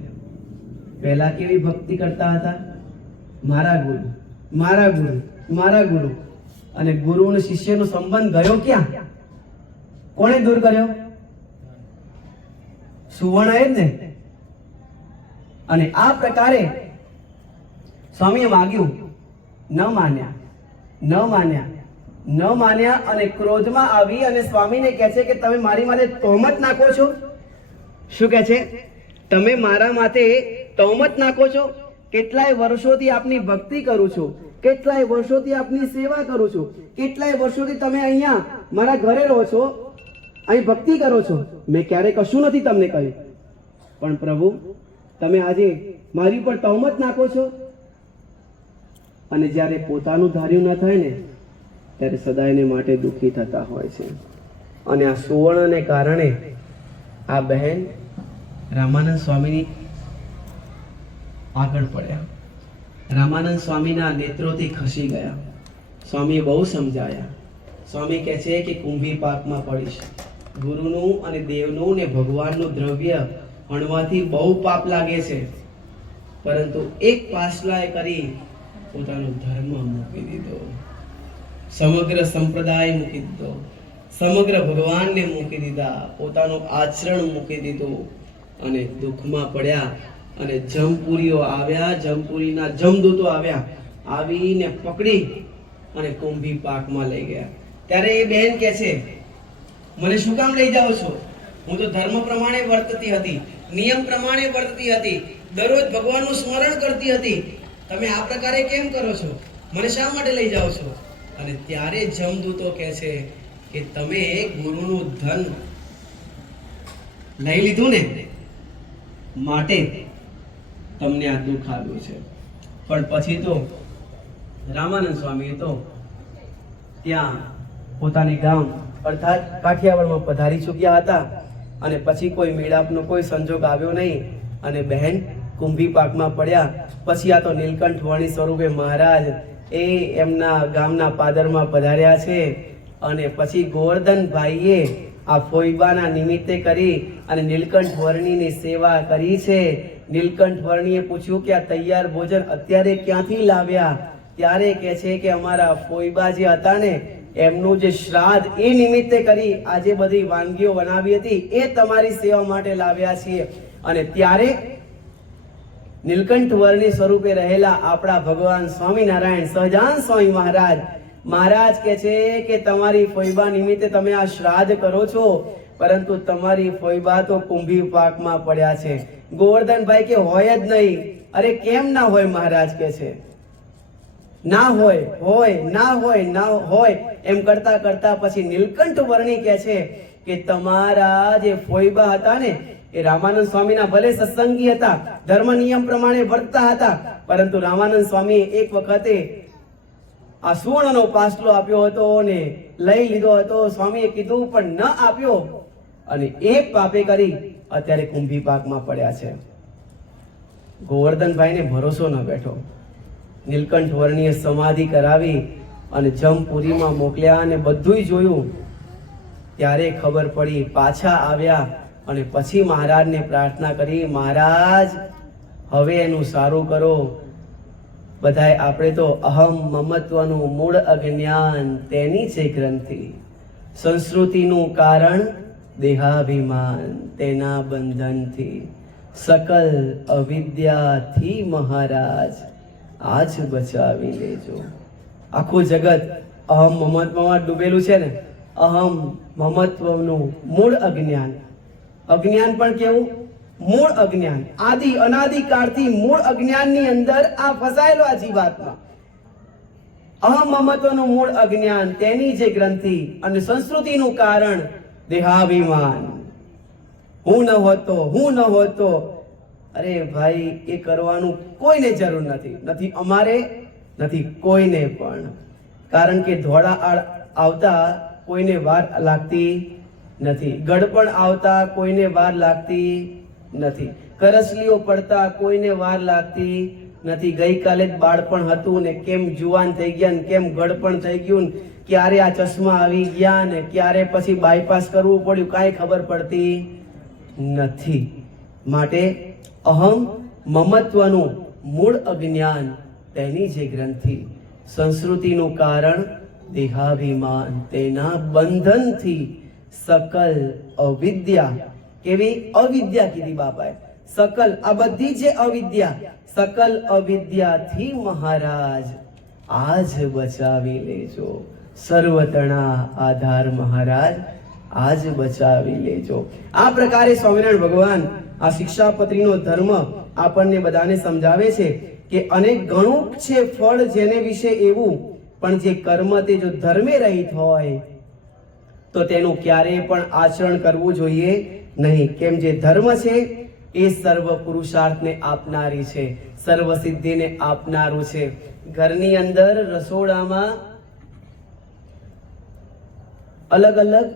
પહેલા કેવી ભક્તિ કરતા હતા? મારા ગુરુ, મારા ગુરુ, મારા ગુરુ. અને ગુરુ અને શિષ્યનો સંબંધ ગયો ક્યાં? કોણે દૂર કર્યો? સુવર્ણ એ જ ને. અને આ પ્રકારે સ્વામીએ માગ્યું, ન માન્યા, ન માન્યા, ન માન્યા અને ક્રોધમાં આવી અને સ્વામીને કહે છે કે તમે મારી માથે તહોમત નાખો છો. શું કહે છે? તમે મારા માથે તહોમત નાખો છો. કેટલાય વર્ષોથી આપની ભક્તિ કરું છું, કેટલાય વર્ષોથી આપની સેવા કરું છું, કેટલાય વર્ષોથી તમે અહીંયા મારા ઘરે રહો છો, અહીં ભક્તિ કરો છો, મેં ક્યારે કશું નથી તમને કહ્યું. પણ પ્રભુ, તમે આજે મારી પર તહોમત નાખો છો. અને જ્યારે પોતાનું ધાર્યું ન થાય ને ત્યારે સદાયને માટે દુઃખી થતા હોય છે. અને આ સુવર્ણને કારણે આ બહેન રામાનંદ સ્વામીની આગળ પડ્યા. રામાનંદ સ્વામીના નેત્રોથી ખસી ગયા. સ્વામીએ બહુ સમજાયા. સ્વામી કહે છે કે કુંભી પાકમાં પડીશ. ગુરુનું અને દેવનું ને ભગવાનનું દ્રવ્ય અણવાથી બહુ પાપ લાગે છે, પરંતુ એક પાસલાએ કરી પોતાનો ધર્મ મૂકી દીધો, સમગ્ર સંપ્રદાય મૂકી દીધો, સમગ્ર ભગવાનને મૂકી દીધા, પોતાનું આચરણ મૂકી દીધું અને દુઃખમાં પડ્યા. અને જમપુરીઓ આવ્યા, જમપુરીના જમદૂતો આવ્યા, આવીને પકડી અને કુંભી પાકમાં લઈ ગયા. ત્યારે એ બહેન કહે છે, મને શું કામ લઈ જાઓ છો? હું તો ધર્મ પ્રમાણે વર્તતી હતી, નિયમ પ્રમાણે વર્તતી હતી, દરરોજ ભગવાનનું સ્મરણ કરતી હતી. તમે આ પ્રકારે કેમ કરો છો? મને શા માટે લઈ જાઓ છો? અને ત્યારે જમદૂતો કહે છે કે તમે ગુરુનું ધન લઈ લીધું ને, માટે તમને આ દુઃખ આવ્યું છે. પણ પછી તો રામાનંદ સ્વામીએ તો ત્યાં પોતાની ગામ અર્થાત કાઠિયાવાડમાં પધારી ચૂક્યા હતા. અને પછી કોઈ મેળાપનો કોઈ સંજોગ આવ્યો નહીં અને બહેન કુંભી પાકમાં પડ્યા. પછી આ તો નીલકંઠ વર્ણી સ્વરૂપે મહારાજ એ એમના ગામના પાદરમાં પધાર્યા છે. અને પછી ગોવર્ધનભાઈએ આ ફોઈબાના નિમિત્તે કરી અને નીલકંઠ વર્ણીની સેવા કરી છે. નીલકંઠ વર્ણીએ પૂછ્યું કે આ તૈયાર ભોજન અત્યારે ક્યાંથી લાવ્યા? ત્યારે કહે છે કે અમારા ફોઈબા જે હતા ને એમનું જે શ્રાદ્ધ એ નિમિત્તે કરી આજે બધી વાનગીઓ બનાવી હતી એ તમારી સેવા માટે લાવ્યા છીએ. અને ત્યારે નીલકંઠ વર્ણી સ્વરૂપે રહેલા આપણા ભગવાન સ્વામિનારાયણ સહજાન સ્વામી મહારાજ કહે છે કે તમારી ફોઈબા નિમિત્તે તમે આ શ્રાદ્ધ કરો છો, પરંતુ તમારી ફોઈબા તો કુંભી પાકમાં પડ્યા છે. ગોવર્ધનભાઈ કે હોય જ નહીં. અરે કેમ ના હોય મહારાજ કે છે? ના હોય, હોય, ના હોય, ના હોય એમ કરતા કરતા પછી નીલકંઠ વર્ણી કહે છે કે તમારા જે ફોઈબા હતા ને એ રામાનંદ સ્વામીના ભલે સત્સંગી હતા, ધર્મ નિયમ પ્રમાણે વર્તતા હતા, પરંતુ રામાનંદ સ્વામી એક વખતે આ સુવર્ણનો પાસલો આપ્યો હતો ને લઈ લીધો હતો. સ્વામીએ કીધું પણ ન આપ્યો અને એક પાપે કરી અત્યારે કુંભી પાકમાં પડ્યા છે. ગોવર્ધનભાઈને ભરોસો ન બેઠો. નીલકંઠ વર્ણીએ સમાધિ કરાવી અને જમપુરીમાં મોકલ્યા અને બધુંય જોયું. ત્યારે ખબર પડી, પાછા આવ્યા અને પછી મહારાજને પ્રાર્થના કરી, મહારાજ હવે એનું સારું કરો. બધાય આપણે તો અહમ મમત્વનું મૂળ અજ્ઞાન તેની છે ગ્રંથિ, સંસ્કૃતિનું કારણ દેહાભિમાન તેના બંધનથી, સકલ અવિદ્યાથી મહારાજ આજ બચાવી લેજો. આખું જગત અહમ મમત્વમાં ડૂબેલું છે ને, અહમ મમત્વનું મૂળ અજ્ઞાન. અજ્ઞાન પણ કેવું? મૂળ અજ્ઞાન. આદિ અનાદિકાળથી મૂળ અજ્ઞાનની અંદર આ ફસાયેલો આ જીવાત્મા. અહમ મમત્વનું મૂળ અજ્ઞાન, તેની જે ગ્રંથિ અને સંસ્કૃતિનું કારણ દેહાભિમાન. હું ન હોતો. અરે ભાઈ, એ કરવાનું કોઈને જરૂર નથી, નથી અમારે, નથી કોઈને પણ. કારણ કે ધોળા આવતા કોઈને વાર લાગતી નથી, ગડપણ આવતા કોઈને વાર લાગતી નથી, કરસલીઓ પડતા કોઈને વાર લાગતી નથી. ગઈકાલે જ બાળપણ હતું ને કેમ જુવાન થઈ ગયા ને કેમ ગડપણ થઈ ગયું ને ક્યારે આ ચશ્મા આવી ગયા ને ક્યારે પછી બાયપાસ કરવું પડ્યું, કાંઈ ખબર પડતી નથી. માટે અહમ મમત્વનું મૂળ અજ્ઞાન, તેની જે ગ્રંથિ, સંસ્કૃતિનું કારણ દેહાભિમાન, તેના બંધનથી સકલ અવિદ્યા. કેવી અવિદ્યા કીધી બાપાએ? સકલ, આ બધી જે અવિદ્યા, સકલ અવિદ્યાથી મહારાજ આજ બચાવી લેજો. સર્વતણા આધાર મહારાજ આજ બચાવી લેજો. આ પ્રકારે સ્વામિનારાયણ ભગવાન આ શિક્ષાપત્રીનો ધર્મ આપણને બધાને સમજાવે છે કે અનેક ઘણું છે ફળ જેને વિશે એવું, પણ જે કર્મ તે જો ધર્મે રહિત હોય તો તેનું ક્યારેય પણ આચરણ કરવું જોઈએ નહીં. કેમ જે ધર્મ છે એ સર્વ પુરુષાર્થને આપનારી છે, સર્વ સિદ્ધિને આપનારું છે. ઘરની અંદર રસોડામાં અલગ અલગ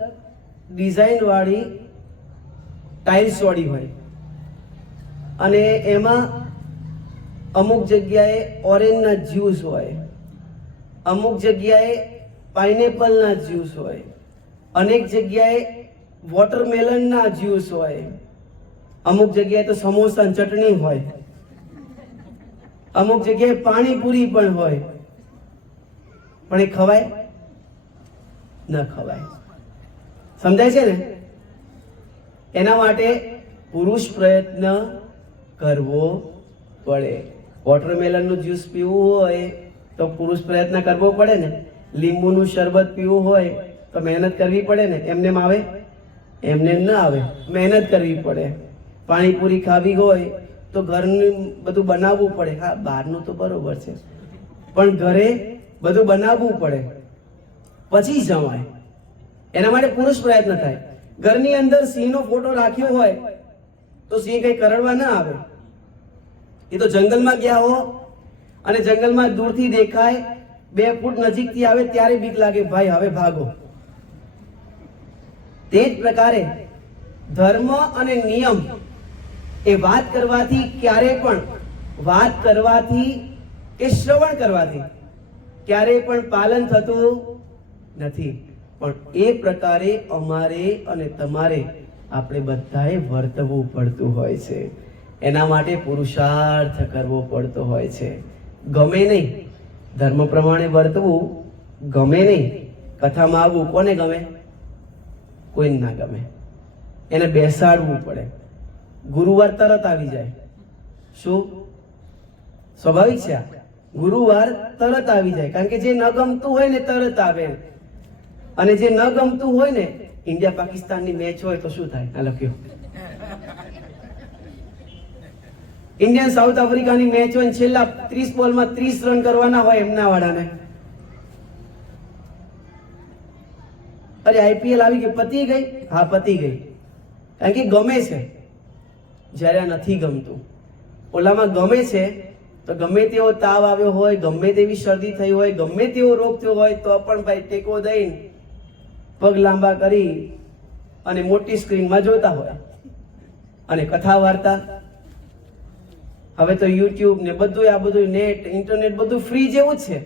ડિઝાઇન વાળી ટાઇલ્સ વાળી હોય અને એમાં અમુક જગ્યાએ ઓરેન્જના જ્યુસ હોય, અમુક જગ્યાએ પાઇનેપલના જ્યુસ હોય, અનેક જગ્યાએ વોટરમેલનના જ્યુસ હોય, અમુક જગ્યાએ તો સમોસા ચટણી હોય, અમુક જગ્યાએ પાણીપુરી પણ હોય. પણ એ ખવાય? ન ખવાય. સમજાય છે ને? એના માટે પુરુષ પ્રયત્ન કરવો પડે. વોટરમેલનનું જ્યુસ પીવું હોય તો પુરુષ પ્રયત્ન કરવો પડે ને. લીંબુનું શરબત પીવું હોય તો મહેનત કરવી પડે ને. એમને આવે? એમને ન આવે, મહેનત કરવી પડે. પાણીપુરી ખાવી હોય તો ઘરનું બધું બનાવવું પડે. હા, બહારનું તો બરોબર છે, પણ ઘરે બધું બનાવવું પડે પછી જમાય. એના માટે પુરુષ પ્રયત્ન થાય. ઘરની અંદર સિંહનો ફોટો રાખ્યો હોય તો સિંહ કઈ કરડવા ના આવે. એ તો જંગલમાં ગયા હો અને જંગલમાં દૂરથી દેખાય, 2 ફૂટ નજીકથી આવે ત્યારે બીક લાગે, ભાઈ હવે ભાગો. તે જ પ્રકારે ધર્મ અને નિયમ એ વાત કરવાથી ક્યારે પણ, વાત કરવાથી કે શ્રવણ કરવાથી ક્યારે પણ પાલન થતું નથી. પણ એ પ્રકારે અમારે અને તમારે આપણે બધાએ વર્તવું પડતું હોય છે. એના માટે પુરુષાર્થ કરવો પડતો હોય છે. ગમે નહીં, ધર્મ પ્રમાણે વર્તવું ગમે નહીં. કથામાં આવવું કોને ગમે? કોઈ ના ગમે. એને બેસાડવું પડે. ગુરુવાર તરત આવી જાય. શું સ્વાભાવિક છે? ગુરુવાર તરત આવી જાય, કારણ કે જે ન ગમતું હોય ને તરત આવે. અને જે ન ગમતું હોય ને, ઇન્ડિયા પાકિસ્તાનની મેચ હોય તો શું થાય? આ લખ્યું. ઇન્ડિયન સાઉથ આફ્રિકાની મેચ હોય, છેલ્લા 30 બોલમાં 30 રન કરવાના હોય એમના વાળાને. અરે આઈપીએલ આવી ગઈ, પતી ગઈ? હા, પતી ગઈ. કારણ કે ગમે છે. જ્યારે આ નથી ગમતું. ઓલામાં ગમે છે તો ગમે તેવો તાવ આવ્યો હોય, ગમે તેવી શરદી થઈ હોય, ગમે તેવો રોગ થયો હોય તો પણ ભાઈ ટેકો દઈને પગ લાંબા કરી અને મોટી સ્ક્રીનમાં જોતા હોય. અને કથા વાર્તા હવે તો યુટ્યુબ ને બધું, આ બધું નેટ, ઇન્ટરનેટ બધું ફ્રી જેવું જ છે,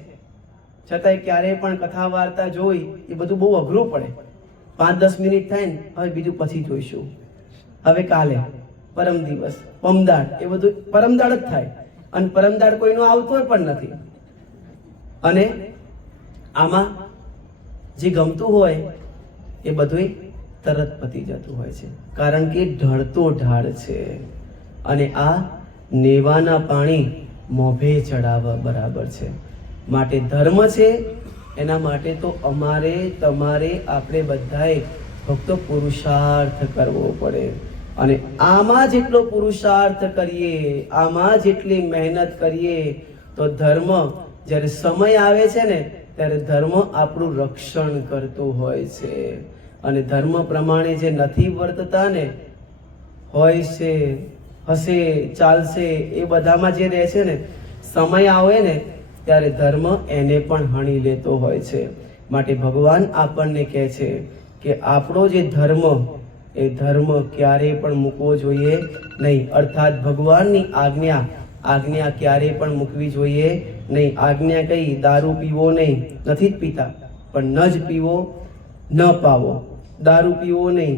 છતાંય ક્યારેય પણ કથા વાર્તા જોઈ એ બધું બહુ અઘરું પડે. 5-10 મિનિટ થાય ને, હવે બીજું પછી જોઈશું, હવે કાલે, પરમ દિવસ, પમદાડ, એ બધું પરમદાડ જ થાય. અને પરમદાડ કોઈનો આવતો પણ નથી. અને આમાં જે ગમતું હોય એ બધું તરત પતી જતું હોય છે, કારણ કે ઢળતો ઢાળ છે. અને આ નેવાના પાણી મોભે ચડાવવા બરાબર છે. માટે ધર્મ છે એના માટે તો અમારે તમારે આપણે બધાએ ફક્ત પુરુષાર્થ કરવો પડે. અને આમાં જેટલો પુરુષાર્થ કરીએ, આમાં જેટલી મહેનત કરીએ, તો ધર્મ જ્યારે સમય આવે છે ને ત્યારે ધર્મ આપણું રક્ષણ કરતું હોય છે. અને ધર્મ પ્રમાણે જે નથી વર્તતા ને, હોય છે, હશે, ચાલશે, એ બધામાં જે રહે છે ને, સમય આવે ને ત્યારે ધર્મ એને પણ હણી લેતો હોય છે. માટે ભગવાન આપણને કહે છે કે આપણો જે ધર્મ, એ ધર્મ ક્યારેય પણ મૂકવો જોઈએ નહીં. અર્થાત ભગવાનની આજ્ઞા ક્યારેય પણ મૂકવી જોઈએ નહીં. આજ્ઞા કઈ? દારૂ પીવો નહીં, નથી જ પીતા, પણ ન જ પીવો, ન પાવો. દારૂ પીવો નહીં,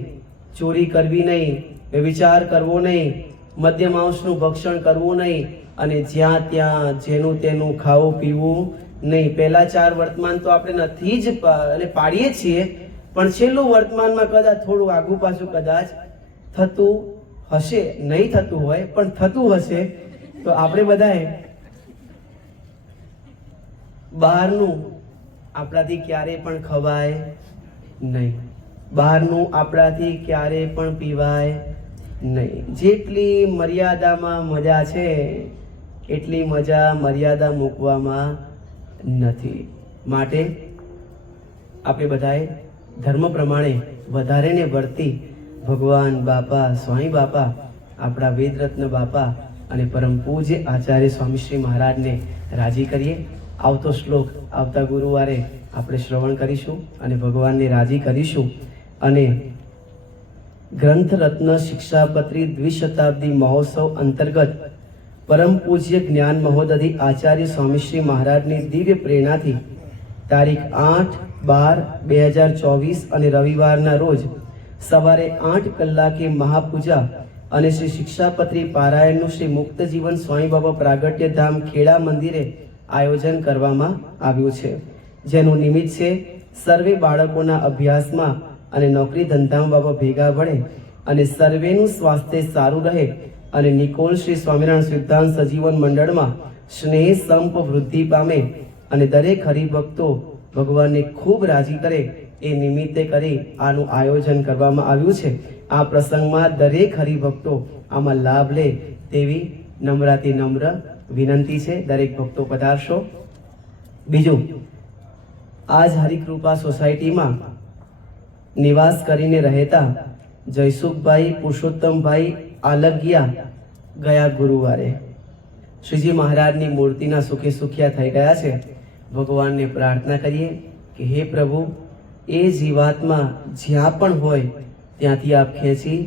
ચોરી કરવી નહીં, વ્યભિચાર કરવો નહીં, મદ્ય માંસનું ભક્ષણ કરવું નહીં, અને જ્યાં ત્યાં જેનું તેનું ખાવું પીવું નહીં. પહેલા 4 વર્તમાન તો આપણે નથી જ પાડીએ છીએ, પણ છેલ્લું વર્તમાનમાં કદાચ થોડું આગુ પાછું કદાચ થતું હશે, નહીં થતું હોય પણ થતું હશે, તો આપણે બધાએ બહારનું આપણાથી ક્યારેય પણ ખવાય નહીં, બહારનું આપણાથી ક્યારેય પણ પીવાય નહીં. જેટલી મર્યાદામાં મજા છે એટલી મજા મર્યાદા મૂકવામાં નથી. માટે આપણે બધાએ ધર્મ પ્રમાણે વધારે ને વર્તી ભગવાન બાપા, સ્વામી બાપા, આપણા વેદરત્ન બાપા અને પરમ પૂજ્ય આચાર્ય સ્વામી શ્રી મહારાજને રાજી કરીએ. આવતો શ્લોક આવતા ગુરુવારે આપણે શ્રવણ કરીશું અને ભગવાનને રાજી કરીશું. અને ગ્રંથ રત્ન શિક્ષાપત્રી દ્વિશતાબ્દી મહોત્સવ અંતર્ગત પરમ પૂજ્ય જ્ઞાન મહોદધિ આચાર્ય સ્વામી શ્રી મહારાજની દિવ્ય પ્રેરણાથી તારીખ 8/12/2024 અને રવિવારના રોજ સવારે 8 કલાકે મહાપૂજા અને શ્રી શિક્ષાપત્રી પારાયણનું શ્રી મુક્ત જીવન સ્વામી બાબા પ્રાગટ્ય ધામ ખેડા મંદિરે આયોજન કરવામાં આવ્યું છે. જેનું નિમિત્ત છે સર્વે બાળકોના અભ્યાસમાં અને નોકરી ધંધામાં બાબા ભેગા ભળે અને સર્વેનું સ્વાસ્થ્ય સારું રહે અને નિકોલ શ્રી સ્વામિનારાયણ સિદ્ધાંત સજીવન મંડળમાં સ્નેહ સંપ વૃદ્ધિ પામે અને દરેક હરિભક્તો ભગવાનને ખૂબ રાજી કરે, એ નિમિત્તે કરી આનું આયોજન કરવામાં આવ્યું છે. આ પ્રસંગમાં દરેક હરિભક્તો આમાં લાભ લે તેવી નમ્રાતી નમ્ર વિનંતી છે. દરેક ભક્તો પધારશો. બીજું, આજ હરિકૃપા સોસાયટીમાં નિવાસ કરીને રહેતા જયસુખભાઈ પુરુષોત્તમભાઈ આલગિયા ગયા ગુરુવારે શ્રીજી મહારાજની મૂર્તિના સુખે સુખ્યા થઈ ગયા છે. ભગવાનને પ્રાર્થના કરીએ કે હે પ્રભુ, એ જીવાત્મા જ્યાં પણ હોય ત્યાંથી આપ ખેંચી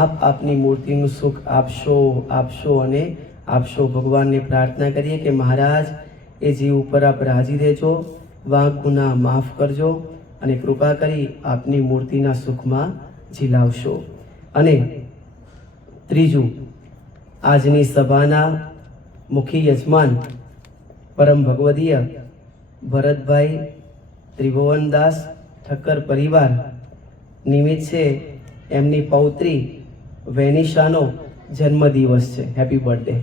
આપની મૂર્તિનું સુખ આપશો અને આપશો. ભગવાનને પ્રાર્થના કરીએ કે મહારાજ, એ જીવ ઉપર આપ રાજી રહેજો, વાંક ગુના માફ કરજો અને કૃપા કરી આપની મૂર્તિના સુખમાં ઝીલાવશો. અને ત્રીજું, આજની સભાના મુખ્ય યજમાન પરમ ભગવદીય ભરતભાઈ ત્રિભુવનદાસ ઠક્કર પરિવાર નિમિત્ત છે એમની પૌત્રી વેનિશાનો જન્મદિવસ છે. Happy birthday.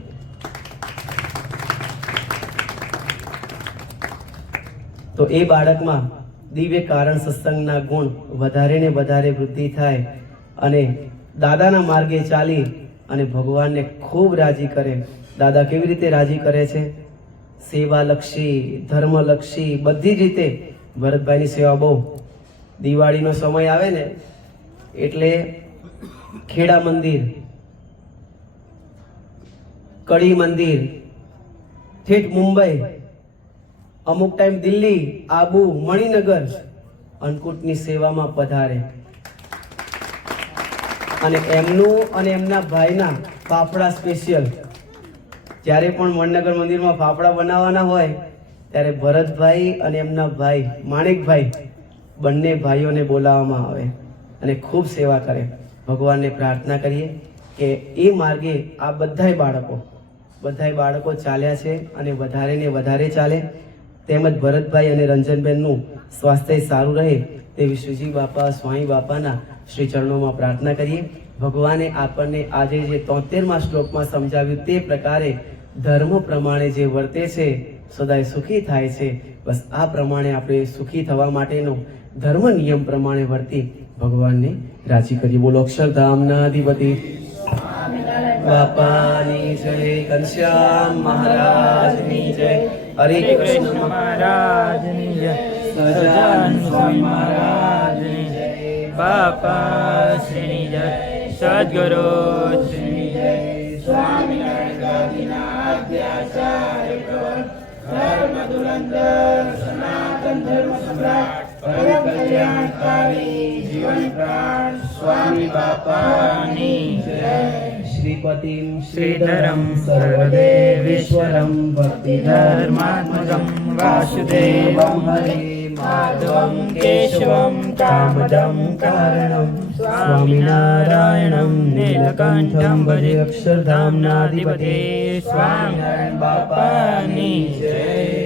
તો એ બાળકમાં દિવ્ય કારણ સત્સંગના ગુણ વધારે ને વધારે વૃદ્ધિ થાય અને દાદાના માર્ગે ચાલી અને ભગવાનને ખૂબ રાજી કરે. દાદા કેવી રીતે રાજી કરે છે? સેવાલક્ષી, ધર્મલક્ષી, બધી જ રીતે. ભરતભાઈની સેવા બહુ. દિવાળીનો સમય આવે ને એટલે ખેડા મંદિર, કડી મંદિર, ઠેઠ મુંબઈ, અમુક ટાઈમ દિલ્હી, આબુ, મણિનગર, અન્નકૂટની સેવામાં પધારે. અને એમનું અને એમના ભાઈના ફાફડા સ્પેશિયલ. જ્યારે પણ મણિનગર મંદિરમાં ફાફડા બનાવવાના હોય ત્યારે ભરતભાઈ અને એમના ભાઈ માણેકભાઈ બંને ભાઈઓને બોલાવવામાં આવે અને ખૂબ સેવા કરે. ભગવાનને પ્રાર્થના કરીએ કે એ માર્ગે આ બધાય બાળકો ચાલ્યા છે અને વધારે ને વધારે ચાલે. તેમજ ભરતભાઈ અને રંજનબેનનું સ્વાસ્થ્ય સારું રહે તેવી શ્રીજી બાપા, સ્વામી બાપાના શ્રી ચરણોમાં પ્રાર્થના કરીએ. ભગવાને આપણને આજે જે 73મા શ્લોકમાં સમજાવ્યું તે પ્રકારે ધર્મ પ્રમાણે જે વર્તે છે, સદાય સુખી થાય છે. બસ આ પ્રમાણે આપણે સુખી થવા માટેનો ધર્મ નિયમ પ્રમાણે વર્તી ભગવાનને રાજી કરીએ. બોલો અક્ષરધામના અધિપતિ બાપાની જય, ઘનશ્યામ મહારાજની જય, હરે કૃષ્ણ મહારાજની જય, સહજાનંદ સ્વામી મહારાજની જય, બાપા શ્રીની જય, સદગુરુ શ્રીની જય, સ્વામિનારાયણ ગાદીનાથ આચાર્ય પ્રવર, ધર્મ ધુરંધર સનાતન ધર્મ સમ્રાટ, પરમ કલ્યાણકારી જીવન પ્રાણ સ્વામી બાપાની જય. શ્રીપતિમ શ્રીધરમ સર્વદેવેશ્વરમ ભક્તિધર્માત્મકમ વાસુદેવમ હરે માધવમ કેશવમ કામદમ કારણમ સ્વામિનારાયણમ નીલકંઠમ ભજે અક્ષરધામનાધિપતે સ્વામિનારાયણ બાપાની જય.